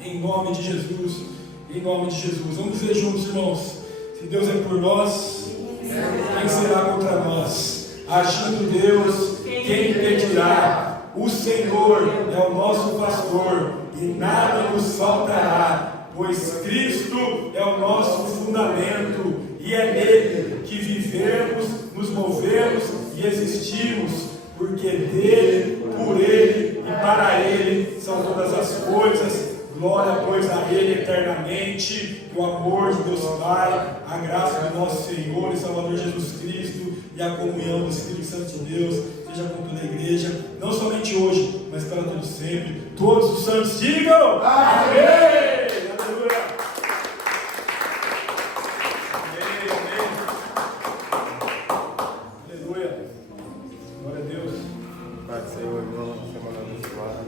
em nome de Jesus. Em nome de Jesus. Vamos dizer juntos, irmãos: se Deus é por nós, quem será contra nós? Agindo Deus, quem impedirá? O Senhor é o nosso pastor e nada nos faltará, pois Cristo é o nosso fundamento e é nele que vivemos, nos movemos e existimos, porque dele, por ele e para ele são todas as coisas. Glória, pois, a Ele eternamente, que o amor de Deus Pai, a graça do nosso Senhor e Salvador Jesus Cristo e a comunhão do Espírito Santo de Deus seja com toda a igreja, não somente hoje, mas para todos sempre. Todos os santos digam amém! Aleluia! Amém, amém! Aleluia! Glória a Deus! Pai do Senhor, irmão, semana abençoada.